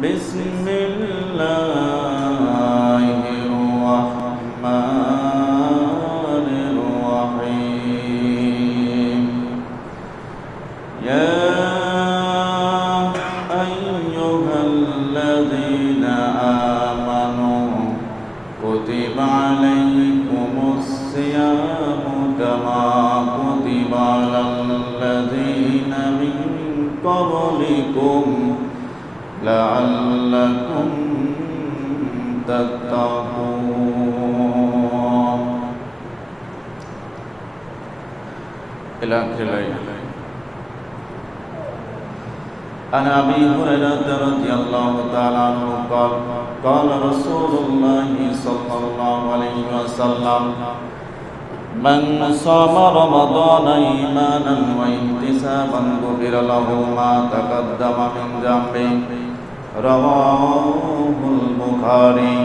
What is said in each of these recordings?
বিসমিল্লাহির রহমানির রহিম। ইয়া আইয়ুহাল্লাযীনা আমানু কুতিবা আলাইকুমুস সিয়ামু কামা কুতিবা আলাল্লাযীনা মিন ক্বাবলিকুম لعلكم تتقون إلى آخر الآية. عن أبي هريرة رضي الله تعالى عنه قال قال رسول الله صلى الله عليه وسلم من صام رمضان إيمانا واحتسابا غفر له ما تقدم من ذنبه رواه البخاري.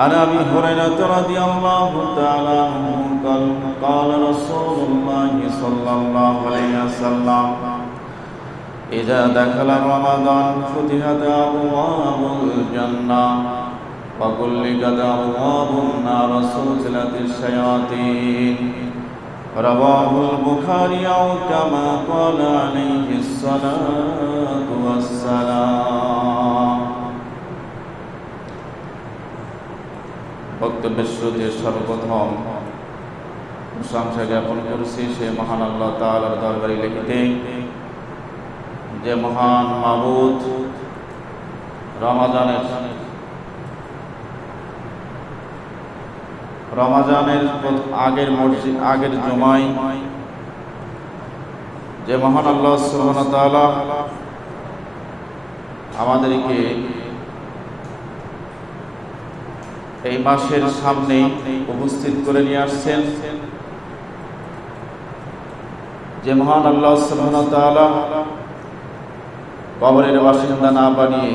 عن أبي هريرة رضي الله تعالى عنه قال قال رسول الله صلى الله عليه وسلم إذا دخل رمضان فتحت أبواب الجنة وغلقت أبواب النار وسلسلت الشياطين رواه البخاري أو كما قال عليه الصلاة والسلام. বক্তব্যের শুরুতে সর্বপ্রথম প্রশংসা জ্ঞাপন করেছি সে মহান আল্লাহ তাআলার দরবারে লিখিতে যে মহান মাবুদ রমাজানের আগের জুমায় যে মহান আল্লাহ সুবহানাহু ওয়া তাআলা আমাদেরকে এই মাসের সামনে উপস্থিত করে নিয়ে আসছেন, যে মহান আল্লাহ সুবহানাহু ওয়া তাআলা কবরের বাসিন্দা না বানিয়ে,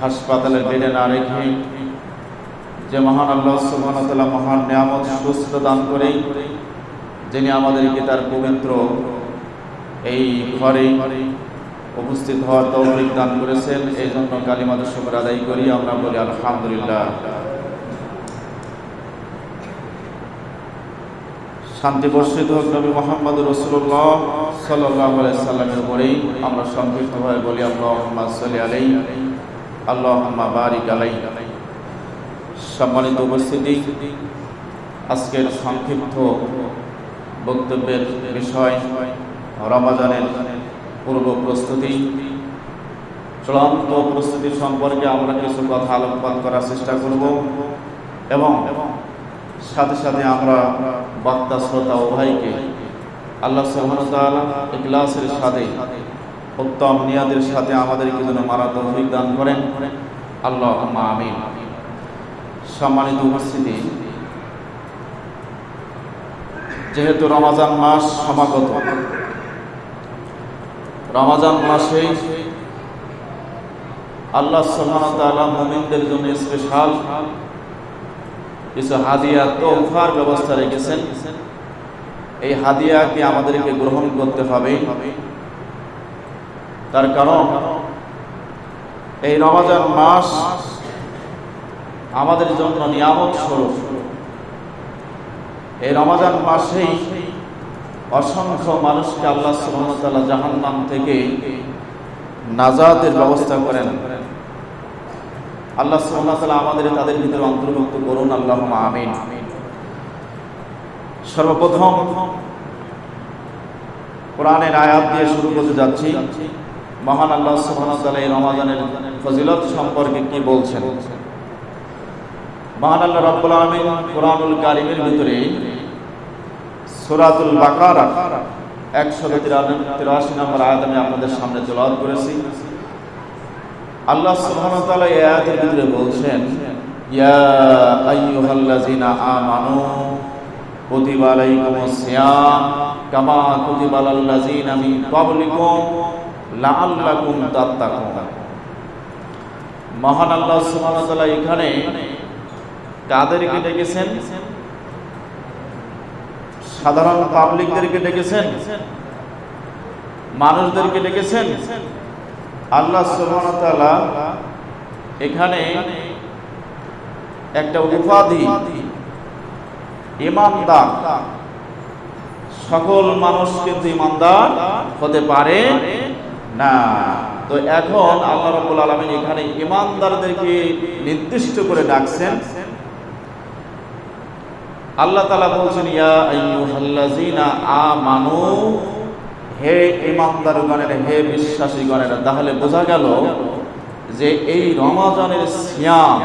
হাসপাতালের বেডে না রেখে, যে মহান আল্লাহ সুবহানাহু ওয়া তাআলা মহান নিয়ামত সুস্থতা দান করে যিনি আমাদেরকে তার পবিত্র এই ঘরে উপস্থিত হওয়ার তৌফিক দান করেছেন, এই জন্য কালিমাত শুকর আদায় করি। আমরা বলি আলহামদুলিল্লাহ। শান্তি বর্ষিত হোক নবী মুহাম্মদ রাসূলুল্লাহ সাল্লাল্লাহু আলাইহি সাল্লামের উপরেই। আমরা সংক্ষিপ্তভাবে বলি আল্লাহুম্মা সাল্লি আলাইহি আল্লাহুম্মা বারিক আলাইহি। সম্মানিত উপস্থিতি, আজকের সংক্ষিপ্ত বক্তব্যের বিষয় রমজানের পূর্ব প্রস্তুতি। চূড়ান্ত প্রস্তুতি সম্পর্কে আমরা কিছু কথা আলোকপাত করার চেষ্টা করব এবং সাথে সাথে আমরা বক্তা শ্রোতা উভয়কে আল্লাহ সুবহানাহু ওয়া তাআলা ইখলাসের সাথে উত্তম নিয়াতের সাথে আমাদেরকে যেন মারা তৌফিক দান করেন, আল্লাহুম্মা আমিন। সম্মানিত উপস্থিতি, যেহেতু রমজান মাস সমাগত, রমজান মাসে আল্লাহ সুবহানাহু ওয়া তাআলা মুমিনদের জন্য স্পেশাল কিছু হাদিয়া তোহফার ব্যবস্থা রেখেছেন। এই হাদিয়াকে আমাদেরকে গ্রহণ করতে হবে, তার কারণ এই রমজান মাস আমাদের জন্য নিয়ামত স্বরূপ। এই রমজান মাসেই অসংখ্য মানুষকে আল্লাহ সুবহানাহু ওয়া তাআলা জাহান্নাম থেকে নাজাতের ব্যবস্থা করেন। আল্লাহ সুবহানাহু ওয়া তাআলা আমাদের তাদের ভিতরে অন্তর্ভুক্ত করুন, আল্লাহুম্মা আমিন। সর্বপ্রথম কোরআনের আয়াত দিয়ে শুরু করতে যাচ্ছি। মহান আল্লাহ সুবহানাহু ওয়া তাআলা এই রমজানের ফজিলত সম্পর্কে কি বলছেন। মহান আল্লাহ রাব্বুল আলামিন কোরআনুল কারীমের ভিতরে সূরাতুল বাকারা 183 নম্বর আয়াত আমি আপনাদের সামনে তেলাওয়াত করেছি। আল্লাহ সুবহানাহু ওয়া তাআলা এই আয়াতের ভিতরে বলছেন, ইয়া আইয়ুহাল্লাযীনা আমানু কুতিবা আলাইকুমুস সিয়াম কামা কুতিবা আলাল্লাযীনা মিন ক্বাবলিকুম লাআল্লাকুম তাত্তাকুন। মহান আল্লাহ সুবহানাহু ওয়া তাআলা এখানে কাদেরকে ডেকেছেন? সাধারণ পাবলিকদেরকে ডেকেছেন, মানুষদেরকে ডেকেছেন, আল্লাহ সুবহানাহু ওয়া তাআলা এখানে একটা উপাধি ঈমানদার, সকল মানুষ কিন্তু ঈমানদার হতে পারে না। তো এখন আল্লাহ রাব্বুল আলামিন এখানে ঈমানদারদেরকে নির্দিষ্ট করে ডাকছেন। আল্লাহ তাআলা বলছেন ইয়া আইয়ুহাল্লাযীনা আমানু, হে ঈমানদারগণের, হে বিশ্বাসীগণের। তাহলে বোঝা গেল যে এই রমজানের সিয়াম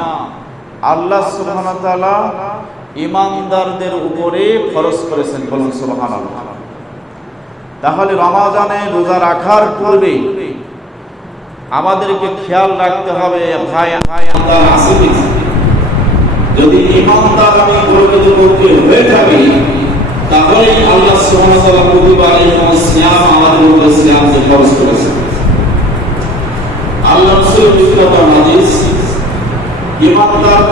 আল্লাহ সুবহানাহু ওয়া তাআলা ঈমানদারদের উপরে ফরজ করেছেন। বলুন সুবহানাল্লাহ। তাহলে রমজানে রোজা রাখার পূর্বে আমাদেরকে খেয়াল রাখতে হবে, ভাই আমরা আসি যদি ঈমানদার আমি প্রকৃত পক্ষে হয়ে থাকি, তাহলে আল্লাহ সুবহানাহু ওয়া তাআলা প্রতিবার এই সিয়াম আমাদের উপরে সিয়ামকে ফরজ করেছেন। আল্লাহ রাসূল বিশুদ্ধ হাদিস, ঈমানদার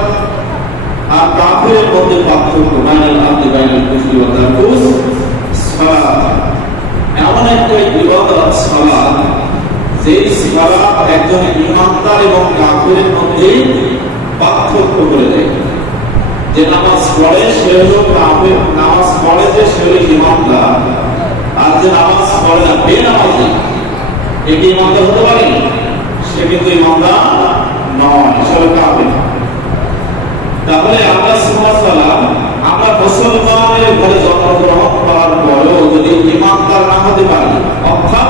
আর কাফেরের মধ্যে পার্থক্য, বাইনাল আবদি বাইনাল কুফরি ওয়া তারকুস সালাত। এমন একটা ইবাদত সালাত, যে সালাত একজন ঈমানদার এবং কাফেরের মধ্যে পার্থক্য করে দেয়। যে নামাজ পড়ে সে হলো কাফের, নামাজ পড়ে যে সে হলো ঈমানদার, আর যে নামাজ পড়ে না বেনামাজি, এ কি ঈমানদার হতে পারে? সে কিন্তু ঈমানদার নয়, সে হলো কাফের। তাহলে আল্লাহ সুবহানাহু ওয়া তাআলা আমরা মুসলমানের ঘরে জন্মগ্রহণ করার পরেও যদি ঈমানদার না হতে পারি, অর্থাৎ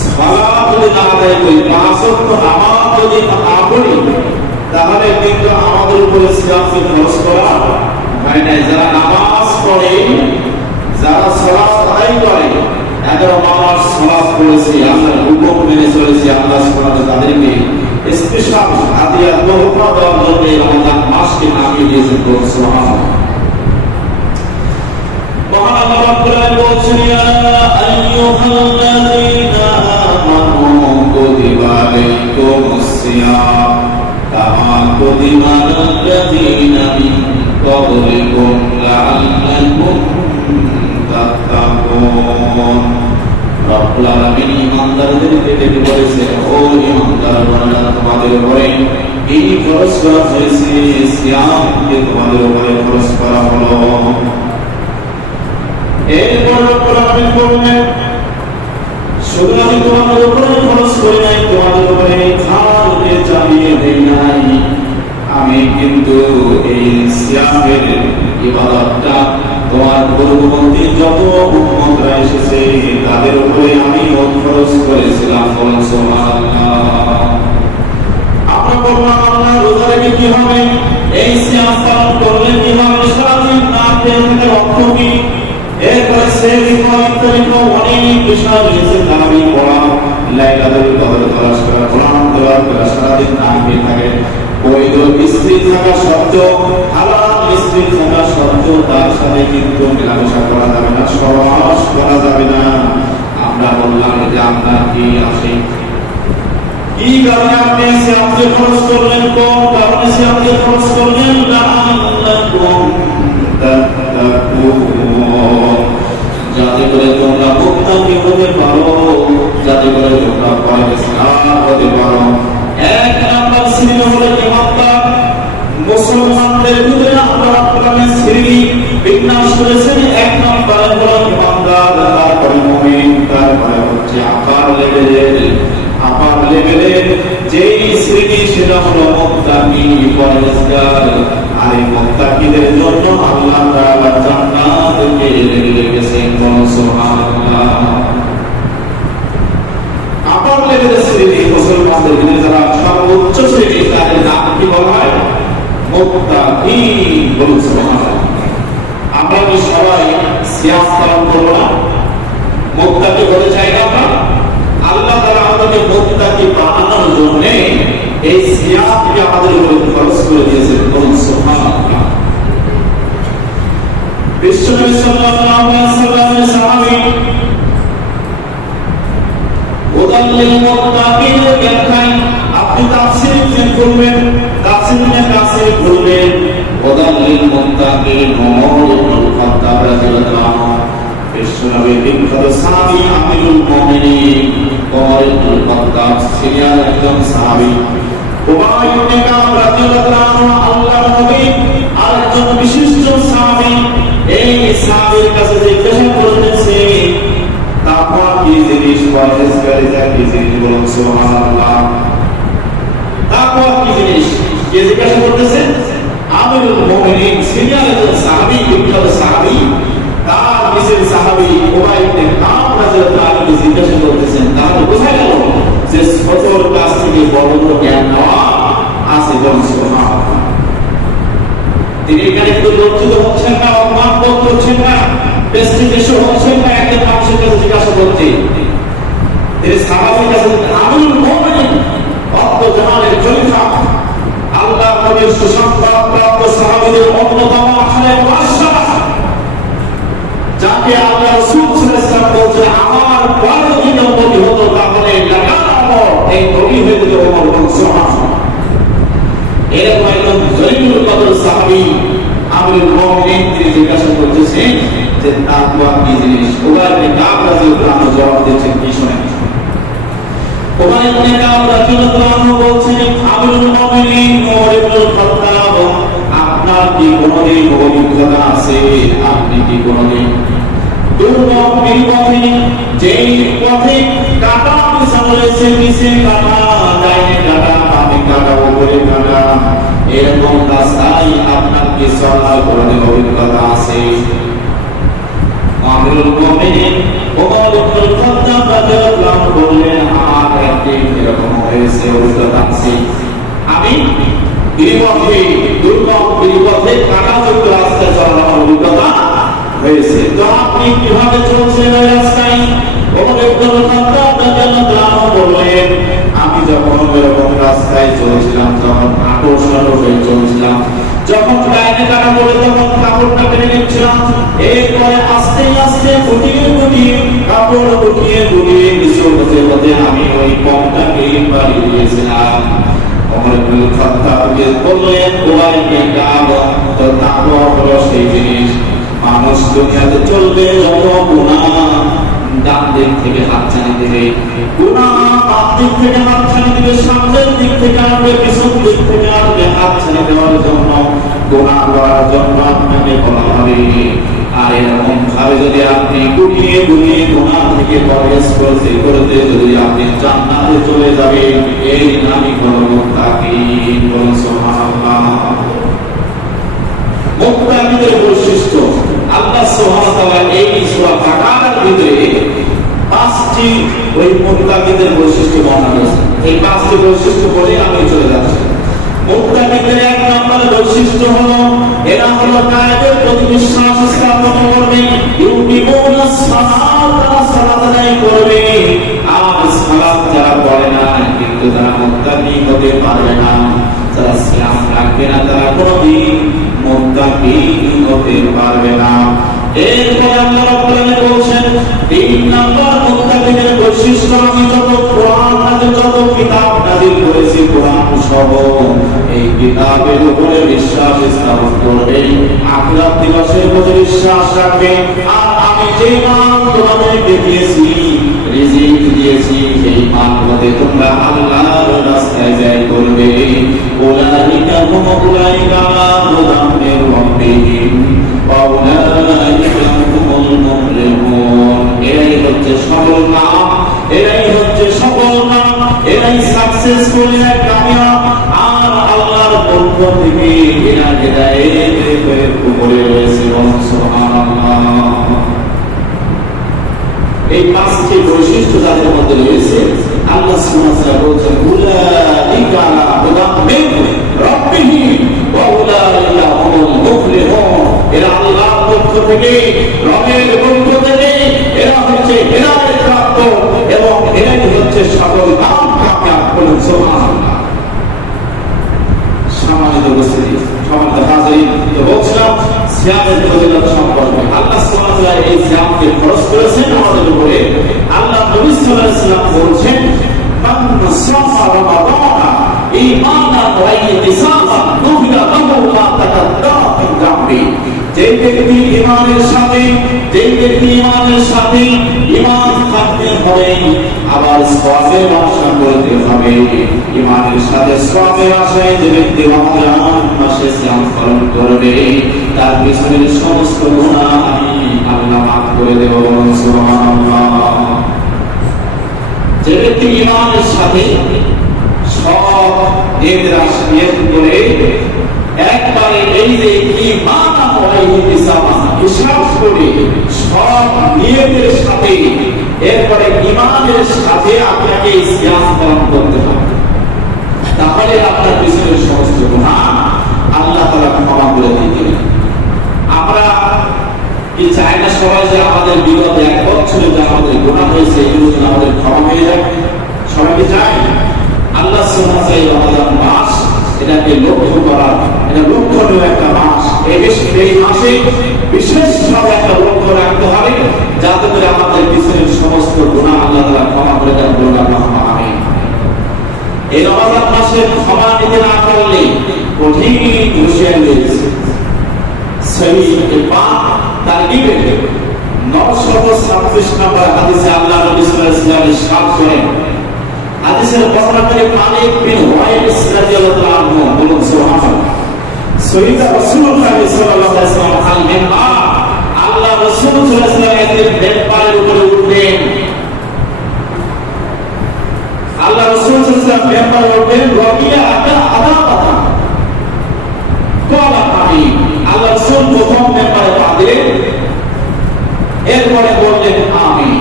সালাত যদি না আদায় করি, পাঁচ ওয়াক্ত নামাজ যদি না পড়ি, তাহলে কিন্তু আমাদের উপরে সিয়ামকে ফরজ করা হয় না। যারা নামাজ পড়ে, যারা সালাত আদায় করে, এদের মানুষ সালাত পড়েছে, আল্লাহর হুকুম মেনে চলেছে, আল্লাহ সুবহানাহু ওয়া তাআলা তাদেরকে স্পেশাল হাদিয়া তোহফা দেওয়ার জন্য এই রমজান মাসকে নামিয়ে দিয়েছেন। সুবহানাল্লাহ। মহান আল্লাহ রাব্বুল আলামিন বলছেন ইয়া আইয়ুহাল্লাযীনা আমানু কুতিবা আলাইকুমুস সিয়াম কামা কুতিবা আলাল্লাযীনা মিন ক্বাবলিকুম লাআল্লাকুম তাত্তাকুন। রব্বুল আলামিন ঈমানদারদেরকে ডেকে বলেছেন, ও ঈমানদারগণেরা, তোমাদের উপরে এই ফরজ করা হয়েছে, সিয়ামকে তোমাদের উপরে ফরজ করা হলো। এরপর রব্বুল আলামিন বললেন, শুধু আমি তোমাদের উপরে ফরজ করি নাই, তোমাদের উপরে খালকে চালিয়ে দেই নাই, আমি কিন্তু এই সিয়ামের ইবাদতটা তোমার পূর্ববর্তী যত উম্মতরা এসেছে তাদের উপরে আমি ফরজ করেছিলাম। বলুন সুবহানাল্লাহ। আমরা বললাম আল্লাহ রোজা রেখে কি হবে, এই সিয়াম পালন করলে কি হবে, সারাদিন না খেয়ে থাকার অর্থ কি? এরপরে অনেক বিষয় রয়েছে, তারাবি পড়া, লাইলাতুল কদর তালাশ করা, কোরআন তেলাওয়াত করা, সারাদিন না খেয়ে থাকে। বৈধ স্ত্রী থাকা সত্ত্বেও, হালাল স্ত্রী থাকা সত্ত্বেও তার সাথে কিন্তু মেলামেশা করা যাবে না, সহবাস করা যাবে না। আমরা বললাম যে আপনার কি আছে, কি কারণে আপনি সিয়ামকে ফরজ করলেন, কোন কারণে সিয়ামকে ফরজ করলেন? লাআল্লাকুম তাত্তাকুন, যাতে করে তোমরা মুত্তাকি হতে পারো, যাতে করে তোমরা পরহেজগার হতে পারো। এক নাম্বার শ্রেণী হলো ঈমানদার। মুসলমানদের ভিতরে আল্লাহ রাব্বুল আলামিন শ্রেণী বিন্যাস করেছেন। এক নাম্বার হলো ঈমানদার, তারপরে মুমিন, তারপরে হচ্ছে আপার লেভেলের যেই শ্রেণী, সেটা হলো মুত্তাকি, পরহেজগার। আর এই মুত্তাকিদের জন্য আল্লাহ তাআলা জান্নাতকে রেখেছেন। সুবহানাল্লাহ। আপার লেভেলের শ্রেণী মুসলমানদের ভিতরে যারা সর্বোচ্চ শ্রেণী, তাদের নাম কি বলা হয়? মুত্তাকি। বলুন সুবহানাল্লাহ। আমরা কি সবাই সিয়াম পালন করব না? মুত্তাকি হতে চাই না আমরা? আল্লাহ তাআলা আমাদেরকে মুত্তাকি বানানোর জন্য এই সিয়ামকে আমাদের উপরে ফরজ করে দিয়েছেন। বলুন সুবহানাল্লাহ। বিশ্বনবী সাল্লাল্লাহু আলাইহি ওয়াসাল্লামের সাহাবী হুদাল লিল মুত্তাকিন ব্যাখ্যায় আপনি তাফসীর করবেন, তাফসীর করবেন, হুদাল লিল মুত্তাকিন ওমর ইবনুল খাত্তাব রাদিয়াল্লাহু আনহু, বিশ্বনবীর বিখ্যাত সাহাবী আমিরুল মুমিনিন ওমর ইবনে খাত্তাব সিরিয়ার একজন সাহাবী, উবাই ইবনে কাব রাদিয়াল্লাহু আনহু আল্লাহর নবী আরেকজন বিশিষ্ট সাহাবী। এই সাহাবীর কাছে জিজ্ঞাসা করতেছে তাকওয়া কি জিনিস, পরহেজগারিতা কি জিনিস, বলুন সুবহানাল্লাহ। তাকওয়া কি জিনিস কে জিজ্ঞাসা করতেছে? আমিরুল মুমিনিন সিরিয়ার একজন সাহাবী, বিখ্যাত সাহাবী, তার নিজের সাহাবী উবাই ইবনে কাব রাদিয়াল্লাহু আনহু জিজ্ঞাসা করতেছেন। তাহলে বোঝা গেল যে ছোটর কাছ থেকে বড় জ্ঞান নেওয়া আছে, বলুন সুবহানাল্লাহ। তিনি এখানে একটু লজ্জিত হচ্ছেন না, অপমান বোধ করছেন না, বেস্টিদেশ হচ্ছেন না একজন মানুষের কাছে জিজ্ঞাসা করতে। তিনি সাহাবীর কাছে আমিরুল মুমিনিন অত্র জাহানের খলিফা আল্লাহর নবীর সুসংবাদপ্রাপ্ত সাহাবীদের অন্যতম আখের ওয়ারিসা, যাকে আল্লাহ রাসূল সাল্লাল্লাহু আলাইহি ওয়াসাল্লাম বলেছেন আমার পরে যদি নবী হতো তাহলে লাগানো এই নবী হয়ে যেত ওমর বিন খাত্তাব। এরকম একজন জলিলুল কদর সাহাবী আমিরুল মুমিনিন তিনি জিজ্ঞাসা করতেছেন যে তাকওয়া কি জিনিস। উবাই ইবনে কাব রাদিয়াল্লাহু আনহু জবাব দিচ্ছেন, কি শুনেন। উবাই ইবনে কাব রাদিয়াল্লাহু আনহু বলছেন আমিরুল মুমিনিন ওমর ইবনে খাত্তাব আপনার কি কোনদিন অভিজ্ঞতা আছে, আপনি কি কোনদিন দুর্গম বিপথে যেই পথে কাটা বিছা রয়েছে, নিচে কাটা, ডাইনে কাটা, বামে কাটা, উপরে কাটা, এরকম রাস্তায় আপনার কি চলার কোনদিন অভিজ্ঞতা আছে? আমিরুল মুমিনিন ওমর ইবনে খাত্তাব রাদিয়াল্লাহু আনহু বললেন আমার একদিন এরকম হয়েছে, অভিজ্ঞতা আছে। আমি বিপথে দুর্গম বিপথে কাটাযুক্ত রাস্তায় চলার অভিজ্ঞতা হয়েছে। তো আপনি কিভাবে চলছেন ওই রাস্তায়? ওমর ইবনে খাত্তাব রাদিয়াল্লাহু আনহু বললেন আমি যখন এরকম রাস্তায় চলছিলাম, যখন আটোসাটো হয়ে চলছিলাম, যখন গায়ে কাটা পড়ে তখন কাপড়টা টেনে নিচ্ছিলাম, এরপরে আস্তে আস্তে গুটিয়ে গুটিয়ে কাপড় গুটিয়ে গুটিয়ে কিছু হতে হতে আমি ওই পথটাকে পাড়ি দিয়েছিলাম। ওমর ইবনে খাত্তাব বললেন উবাই ইবনে কাব তো তাকওয়া হলো সেই জিনিস, মানুষ দুনিয়াতে চলবে যত গুনাহ ডান দিক থেকে হাতছানি দিবে, গুনাহ বাম দিক থেকে হাতছানি দিবে, সামনের দিক থেকে আসবে, পিছন দিক থেকে আসবে, হাতছানি দেওয়ার জন্য, গুনাহ করার জন্য আপনাকে বলা হবে। আর এরকম ভাবে যদি আপনি গুটিয়ে গুটিয়ে গুনাহ থেকে পরহেজ করতে করতে যদি আপনি জান্নাতে চলে যাবেন, এই নামই হলো মুত্তাকিন, বলুন সুবহানাল্লাহ। মুত্তাকিদের বৈশিষ্ট্য আল্লাহ সুবহানাহু ওয়া তাআলা এই সূরা বাকারার ভিতরে 5টি ওই মুত্তাকিদের বৈশিষ্ট্য বর্ণনা করেছেন। এই 5টি বৈশিষ্ট্য বলে আমি চলে যাচ্ছি। মুত্তাকিদের এক নম্বর বৈশিষ্ট্য হলো এরা হলো কায়েদের প্রতি বিশ্বাস স্থাপন করবে, ইউকিমুনাস সালাত, তারা সালাত আদায় করবে। আর সালাত যারা পড়ে না কিন্তু তারা মুত্তাকি হতে পারবে না, যারা সিয়াম রাখবে না তারা কোনদিন মুত্তাকি হতে পারবে না। এরপর আল্লাহ রাব্বুল আলামিন বলেন 3 নম্বর মুত্তাকিদের বৈশিষ্ট্য আমি যত কোরআন নাযিল যত কিতাব নাযিল করেছি কোরআন সহ এই কিতাবের উপরে বিশ্বাস স্থাপন করবে, আখিরাত দিবসের প্রতি বিশ্বাস রাখবে। আর আমি যে মান তোমাদেরকে দিয়েছি, রিজিক দিয়েছি, এই মানগুলোতে তোমরা আল্লাহর রাস্তায় ব্যয় করবে। উলাইকা হুম উলাইকা হুদাম মির রাব্বিহিম ওয়া উলাইকা হুমুল মুফলিহুন। এরাই হচ্ছে সফল নাম, এরাই হচ্ছে সফল নাম, এরাই সাকসেসফুল, এরাই কামিয়াব। আর আল্লাহর পক্ষ থেকে এরা হেদায়েতের উপরে রয়েছে, সুবহানাল্লাহ। এই 5টি বৈশিষ্ট্য যাদের মধ্যে রয়েছে আল্লাহ সুবহানাহু ওয়া তাআলা বলেছেন উলাইকা আলা হুদাম মির রাব্বিহিম ওয়া উলাইকা হুমুল মুফলিহুন। এরা আল্লাহর পক্ষ থেকে, রবের পক্ষ থেকে এরা হচ্ছে হেদায়েত প্রাপ্ত এবং এরাই হচ্ছে সকল কামিয়াব, বলুন সুবহানাল্লাহ। সম্মানিত উপস্থিতি, সম্মানিত হাজিরিন, তো বলছিলাম সিয়ামের ফজিলত সম্পর্কে। আল্লাহ সুবহানাহু ওয়া তাআলা এই সিয়ামকে ফরজ করেছেন আমাদের উপরে। আল্লাহ নবী সাল্লাল্লাহু আলাইহি ওয়াসাল্লাম বলেছেন মান সামা রমাদানা ঈমানান ওয়া ইহতিসাবান গুফিরা লাহু মা তাকাদ্দামা মিন যামবি। যে ব্যক্তি ঈমানের সাথে ঈমান থাকতে হবে আবার সওয়াবের আশা করতে হবে। ঈমানের সাথে সওয়াবের আশায় যে ব্যক্তি রমজান মাসে সিয়াম পালন করবে তার পিছনের সমস্ত গুনাহ আমি আল্লাহ মাফ করে দেব। সুবহানাল্লাহ। যে ব্যক্তি ঈমানের সাথে সব নির্দেশ করে একবারে এই যে ঈমান হয় হিসাব করে সব নিয়তের সাথে এরপরে ঈমানের সাথে আপনাকে সিয়াম পালন করতে হবে, তাহলে আপনার পিছনের সমস্ত গুনাহ আল্লাহ তাআলা ক্ষমা করে দিবেন। আমরা কি চাই না সবাই যে আমাদের বিগত এক বছরে যে আমাদের গুনাহ হয়েছে এগুলো যেন আমাদের ক্ষমা হয়ে যায়? সবাই কি চায়? আল্লাহ সুবহানাহু ওয়া তাআলা রমজান মাস এটাকে লক্ষ্য করা, এটা লক্ষ্যনীয় একটা মাস। এই মাসে বিশেষভাবে একটা লক্ষ্য রাখতে হবে যাতে করে আমাদের পিছনের সমস্ত গুনাহ আল্লাহ তাআলা ক্ষমা করে দেন। বলুন আল্লাহুম্মা আমিন। এই রমজান মাসে ক্ষমা নিতে না পারলে কঠিন হুঁশিয়ারি রয়েছে। সহিহ ইমাম তারগিবে 926 নম্বর হাদিসে আল্লাহ নবী সাল্লাল্লাহু আলাইহি ওয়াসাল্লাম ইরশাদ করেন, হাদিসের বর্ণনাকারী মালিক বিন ওয়াইস রাদিয়াল্লাহু আনহু বলেন, সুবহানাল্লাহ, সৈয়দ রাসূলুল্লাহ সাল্লাল্লাহু আলাইহি ওয়াসাল্লাম আল্লাহ রাসূল সাল্লাল্লাহু আলাইহি ওয়াসাল্লাম একদিন মেম্বারের উপরে উঠলেন। আল্লাহ রাসূল সাল্লাল্লাহু আলাইহি ওয়াসাল্লাম মেম্বারে উঠলেন, রবিয়া আদা তোলা পানি। আল্লাহ রাসূল প্রথম মেম্বারে পা দিলেন, এরপরে বললেন আমিন।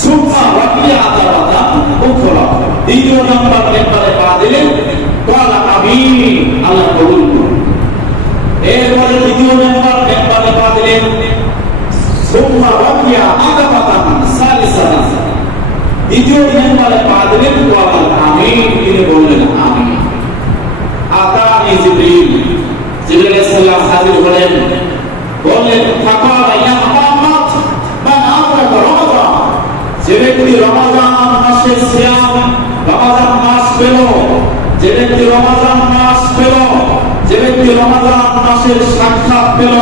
সুবহান রাব্বিয়া আযা উখরা, দ্বিতীয় নাম্বার মেম্বারে পা দিলেন, তোলা আমিন, আল্লাহ কবুল করুন। এরপরে তৃতীয় মেম্বারে পা দিলেন, সুবহান রাব্বিয়া আযা সালিসানা, দ্বিতীয় মেম্বারে পা দিলেন, তোলা আমিন, তিনি বললেন আমিন। আতানি জিবরিল, জিবরিল আলাইহিস সালাম হাজির হলেন, বললেন ফাকালা ইয়া মুহাম্মদ মান আমরাকা রমাদান, যে ব্যক্তি রমাদান মাসে সিয়াম, রমাদান মাস পেল, যে ব্যক্তি রমাদান মাস পেল, যে ব্যক্তি রমাদান মাসের সাক্ষাৎ পেল,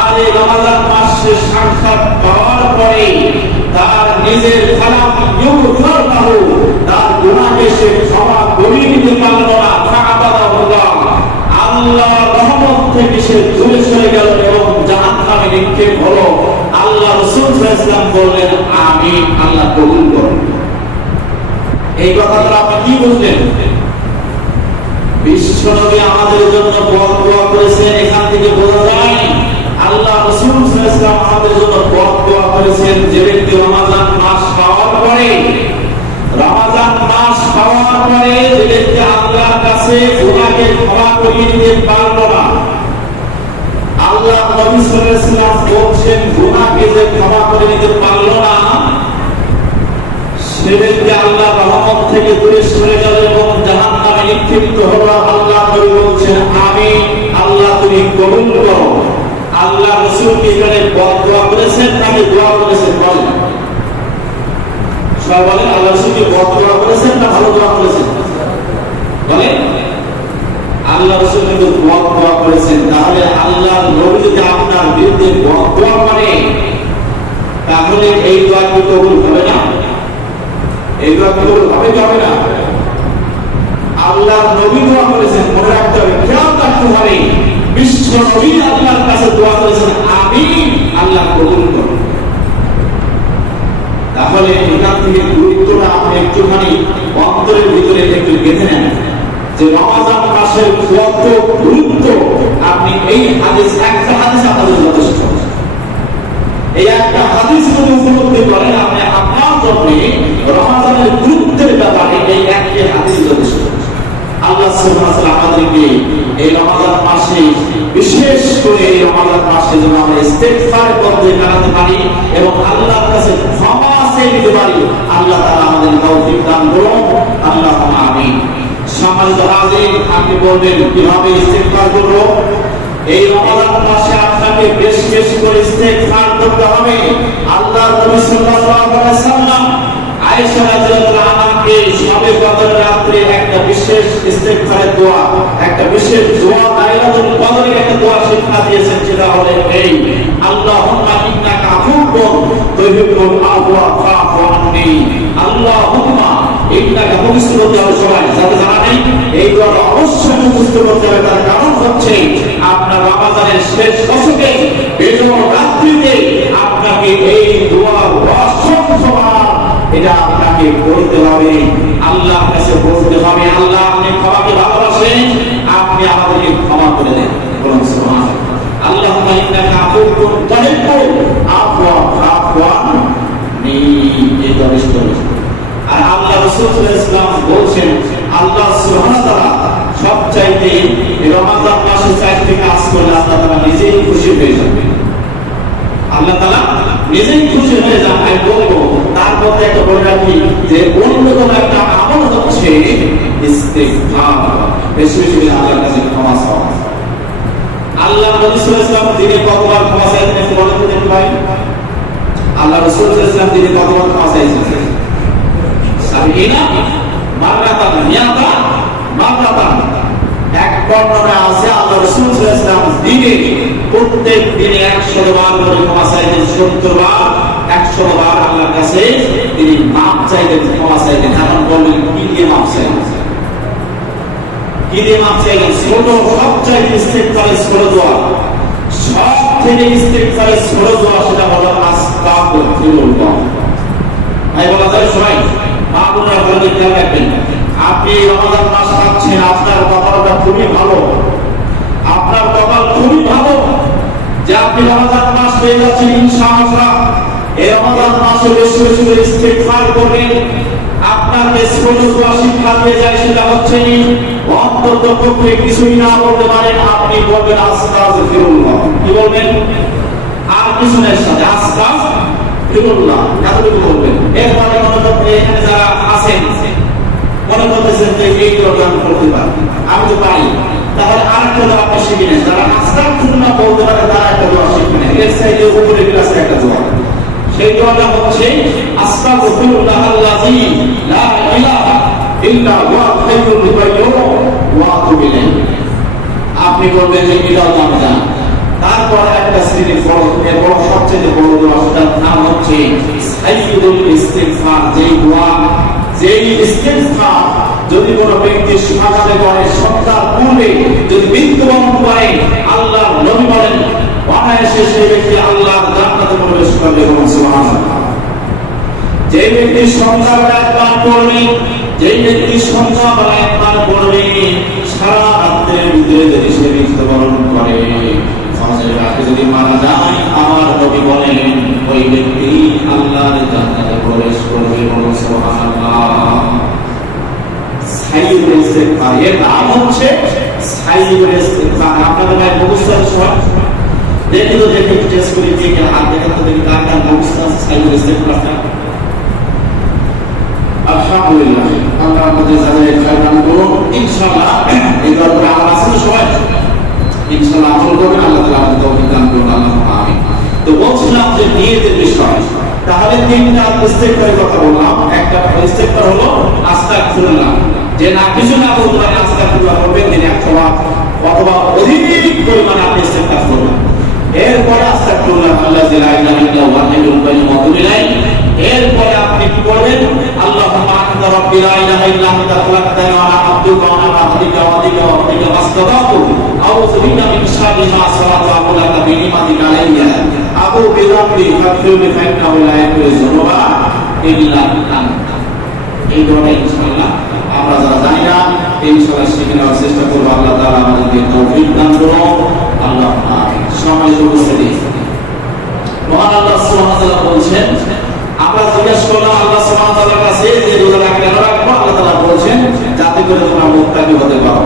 আর এই রমাদান মাসের সাক্ষাৎ পাওয়ার পরে তার নিজের খালাম ইউগফার লাহু, তার গুনাহকে সে ক্ষমা করে নিতে পারল না, ফাআবাদাহুল্লাহ, আল্লাহর রহমত থেকে সে দূরে সরে গেল এবং জাহান্নামে নিক্ষেপ হলো। আল্লাহ রাসূল সাল্লাল্লাহু আলাইহি ওয়াসাল্লাম বললেন আমিন, আল্লাহ কবুল করুন। এই কথাটা আপনি কি বুঝলেন? বিশ্বনবী আমাদের জন্য দোয়া করেছেন, এখান থেকে বোঝা যায় আল্লাহ রাসূল সাল্লাল্লাহু আলাইহি ওয়াসাল্লাম আমাদের জন্য দোয়া করেছেন। যে ব্যক্তি রমাদান মাস পাওয়ার পরে, রমাদান মাস পাওয়ার পরে যে ব্যক্তি আল্লাহর কাছে গুনাহকে ক্ষমা করিয়ে দিতে পারল না, আল্লাহ নবী সাল্লাল্লাহু আলাইহি ওয়াসাল্লাম বলেছেন গুনাহকে যে ক্ষমা করে দিতে পারল না সে ব্যক্তি আল্লাহর রহমত থেকে দূরে সরে গেল এবং জাহান্নামে নিক্ষিপ্ত হলো। আল্লাহ নবী বলেছেন আমিন, আল্লাহ তুমি কবুল করো। আল্লাহ রাসূল কি এখানে দোয়া করেছেন নাকি দোয়া করেছেন? বলেন সবাই বলেন, আল্লাহ রাসূল কি দোয়া করেছেন না ভালো দোয়া করেছেন? বলেন আল্লাহ রাসূল কিন্তু দোয়া করেছেন। তাহলে আল্লাহর নবী যদি আপনার বিরুদ্ধে দোয়া করে তাহলে এই দোয়া কি কবুল হবে না? এই দোয়া কবুল হবে কি হবে না? আল্লাহর নবী দোয়া করেছেন, মনে রাখতে হবে, খেয়াল রাখতে হবে, বিশ্ব নবী আল্লাহর কাছে দোয়া করেছেন আমিন, আল্লাহ কবুল করুন। তাহলে এখান থেকে গুরুত্বটা আপনি একটুখানি অন্তরের ভিতরে একটু গেঁথে নেন যে রমাদান মাসের কত গুরুত্ব। আপনি এই হাদিস, একটা হাদিস আপনাদের যথেষ্ট, এই একটা হাদিস যদি উপলব্ধি করেন আপনি আপনার জন্য রমাদানের গুরুত্বের ব্যাপারে এই একটি হাদিস যথেষ্ট। আল্লাহ সুবহানাহু ওয়া তাআলা আমাদেরকে এই রমাদান মাসে, বিশেষ করে এই রমাদান মাসে যেন আমরা ইস্তেগফার করতে কাটাতে পারি এবং আল্লাহর কাছে ক্ষমা চাইতে পারি। আল্লাহ তাআলা আমাদের তৌফিক দান করুন, আল্লাহুম্মা আমিন। সম্মানিত হাজির, আপনি বলবেন কিভাবে ইস্তেগফার করব? এই রমাদান মাসে আপনাকে বেশ বেশ করে ইস্তেগফার করতে হবে। আল্লাহর নবী সাল্লাল্লাহু আলাইহি ওয়াসাল্লাম আয়েশা রাদিয়াল্লাহু আনহাকে শবে কদর রাতে একটা বিশেষ ইস্তেগফারের দোয়া, একটা বিশেষ দোয়া লাইলাতুল কদরে একটা দোয়া শিক্ষা দিয়েছেন, যেটা হলো এই আল্লাহুম্মা ইন্নাকা আফুকুন তুহিব্বুল আফওয়া ফাফু আন্নি আল্লাহুম্মা ইন্নাকা মুখস্থ করতে হবে সবাই, যাতে জানা নেই এই দোয়া অবশ্যই মুখস্থ করতে হবে। তার কারণ হচ্ছে আপনার রমজানের শেষ দশকে বেজোর রাত্রিতে আপনাকে এই দোয়ার অসংখ্যবার এটা আপনাকে করতে হবে, আল্লাহর কাছে বলতে হবে, আল্লাহ আপনি ক্ষমাকে ভালোবাসেন, আপনি আমাদেরকে ক্ষমা করে দেন। বলুন সুবহানাল্লাহ। আল্লাহুম্মা ইন্নাকা আফুকুন তুহিব্বুল আফওয়া ফাফু আন্নি। এই দোয়া আর আল্লাহ রাসূল সাল্লাল্লাহু আলাইহি ওয়াসাল্লাম বলেন আল্লাহ সুবহানাহু ওয়া তাআলা সবচাইতে রমজান মাসে চারটি কাজ করলে আল্লাহ তাআলা নিজেই খুশি হয়ে যাবেন। আল্লাহ তাআলা নিজেই খুশি হয়ে যান। আমি বলবো তার মধ্যে একটা বলে রাখি যে অন্যতম একটা আমল হচ্ছে ইস্তিগফার, বেশি বেশি আল্লাহর কাছে ক্ষমা চাওয়া। আল্লাহ নবী সাল্লাল্লাহু আলাইহি ওয়াসাল্লাম দিনে কতবার ক্ষমা চাইতেন একটু বলেন তো দেখি ভাই। আল্লাহ রাসূল সাল্লাল্লাহু আলাইহি ওয়াসাল্লাম দিনে কতবার ক্ষমা চাইছেন? সাবিনা মাররাতান মিয়াতা মাররাতান। এক বর্ণনা আছে আল্লাহ রাসূল সাল্লাল্লাহু আলাইহি ওয়াসাল্লাম দিনে প্রত্যেক দিনে 100 বার করে ক্ষমা চাইতেন, 70 বার 100 বার আল্লাহর কাছে তিনি মাপ চাইতেন, ক্ষমা চাইতেন। এখন বলবেন কি দিয়ে মাপ চাইতেন? কি দিয়ে মাপ চাইতেন? ছোট সবচাইতে ইস্তেগফারের ছোট দোয়া, সব থেকে ইস্তেগফারের ছোট দোয়া সেটা হলো আস্তাগফিরুল্লাহ। ভাই বলা যায় সবাই আপনারা বলে খেয়াল রাখবেন, আপনি রমজান মাস পাচ্ছেন, আপনার কপালটা খুবই ভালো, আপনার কপাল খুবই ভালো যে আপনি রমজান মাস পেয়ে যাচ্ছেন ইনশাআল্লাহ। এই রমজান মাসে বেশি বেশি ইস্তেগফার করবেন। আপনার যে ছোট দোয়া শিক্ষা পেয়ে যায় সেটা হচ্ছে অন্তত পক্ষে কিছুই না বলতে পারেন, আপনি বলবেন আস্তাগফিরুল্লাহ। কি বলবেন? আর কিছু না, সাথে আস্তাগফিরুল্লাহ এতটুকু বলবেন। এরপরে মনে করতে এখানে যারা আছেন মনে করতেছেন যে এই দোয়া করতে পারি, আমি তো পারি, তাহলে আরেকটা দোয়া আপনি শিখে নেন। যারা আস্তাগফিরুল্লাহ বলতে পারে তারা একটা দোয়া শিখে নেন। এর সাইডে উপরে আছে একটা দোয়া, সেই দোয়াটা হচ্ছে আস্তাগফিরুল্লাহ আল্লাযী লা ইলাহা ইল্লা হুয়া হাইয়ুল কাইয়্যুম ওয়া আতুবু ইলাইহি। আপনি বলবেন যে এটাও আমি জানি। তারপর একটা শ্রেণী ফরজ, এরপর সবচেয়ে বড় দোয়া, সেটার নাম হচ্ছে সাইয়্যিদুল ইস্তিগফার। যেই দোয়া, যেই ইস্তিগফার যদি কোনো ব্যক্তি সকালে করে, সন্ধ্যার পূর্বে যদি মৃত্যুবরণ করে, আল্লাহর নবী বলেন অনায়াসে সেই ব্যক্তি আল্লাহর জান্নাতে প্রবেশ করবে। বলুন সুবহানাল্লাহ। যে ব্যক্তি সন্ধ্যাবেলা একবার পড়বে, যে ব্যক্তি সন্ধ্যাবেলা একবার পড়বে, সারা রাতের ভিতরে যদি সে মৃত্যুবরণ করে, ফজরের আগে যদি মারা যায়, আমার নবী বলেন ওই ব্যক্তি আল্লাহর জান্নাতে প্রবেশ করবে। বলুন সুবহানাল্লাহ। সাইয়্যিদুল ইস্তিগফার এর নাম হচ্ছে সাইয়্যিদুল ইস্তিগফার। আপনাদের ভাই মুখস্থ আছে সবাই? দেখি তো, দেখি টেস্ট করে দেখি, হাত দেখে তো দেখি কার কার মুখস্থ আছে সাইয়্যিদুল ইস্তিগফার। আলহামদুলিল্লাহ, আল্লাহ আমাদের জানাই খায়রান করুন ইনশাআল্লাহ। এই দোয়া আমরা আছে সবাই ইনশাআল্লাহ আমল করবেন, আল্লাহ তাআলা আমাদের তৌফিক দান করুন, আল্লাহুম্মা আমিন। তো বলছিলাম যে নিয়তের বিষয়, তাহলে তিনটা ইস্তিগফারের কথা বললাম। একটা ইস্তিগফার হলো আস্তাগফিরুল্লাহ, যে না কিছু না বলতে পারেন আস্তাগফিরুল্লাহ করবেন দিনে 100 বার অথবা অধিক পরিমাণে আপনি ইস্তিগফার করবেন। এরপরে আস্তাগফিরুল্লাহ আল্লাযী লা ইলাহা ইল্লা হুয়া হাইয়ুল কাইয়্যুম ওয়া আতুবু ইলাইহি। এরপরে আপনি কি করবেন? আল্লাহুম্মা আনতা রাব্বি লা ইলাহা ইল্লা আনতা খালাকতানি ওয়া আনা আবদুকা ওয়া আনা আবদুকা ওয়া বিকা মাসতাতাতু আউযু বিকা মিন শাররি মা সানাতু ওয়া আকুলু বিনিমাতিকা আলাইয়া আবু বিযামবি ফাগফিরলি ফাইন্নাহু লা ইয়াগফিরু যুনুবা ইল্লা আনতা। এই দোয়াটা ইনশাআল্লাহ আমরা যারা জানি না ইনশাআল্লাহ শিখে নেওয়ার চেষ্টা করব। আল্লাহ তাআলা আমাদেরকে তৌফিক দান করুন, আল্লাহুম্মা আমিন। সম্মানিত উপস্থিতি, মহান আল্লাহ সুবহানাহু ওয়া তাআলা বলছেন, আমরা জিজ্ঞাসা করলাম আল্লাহ সুবহানাহু ওয়া তাআলার কাছে যে রোজা কেন রাখবো, আল্লাহ তাআলা বলছেন যাতে করে তোমরা মুত্তাকি হতে পারো।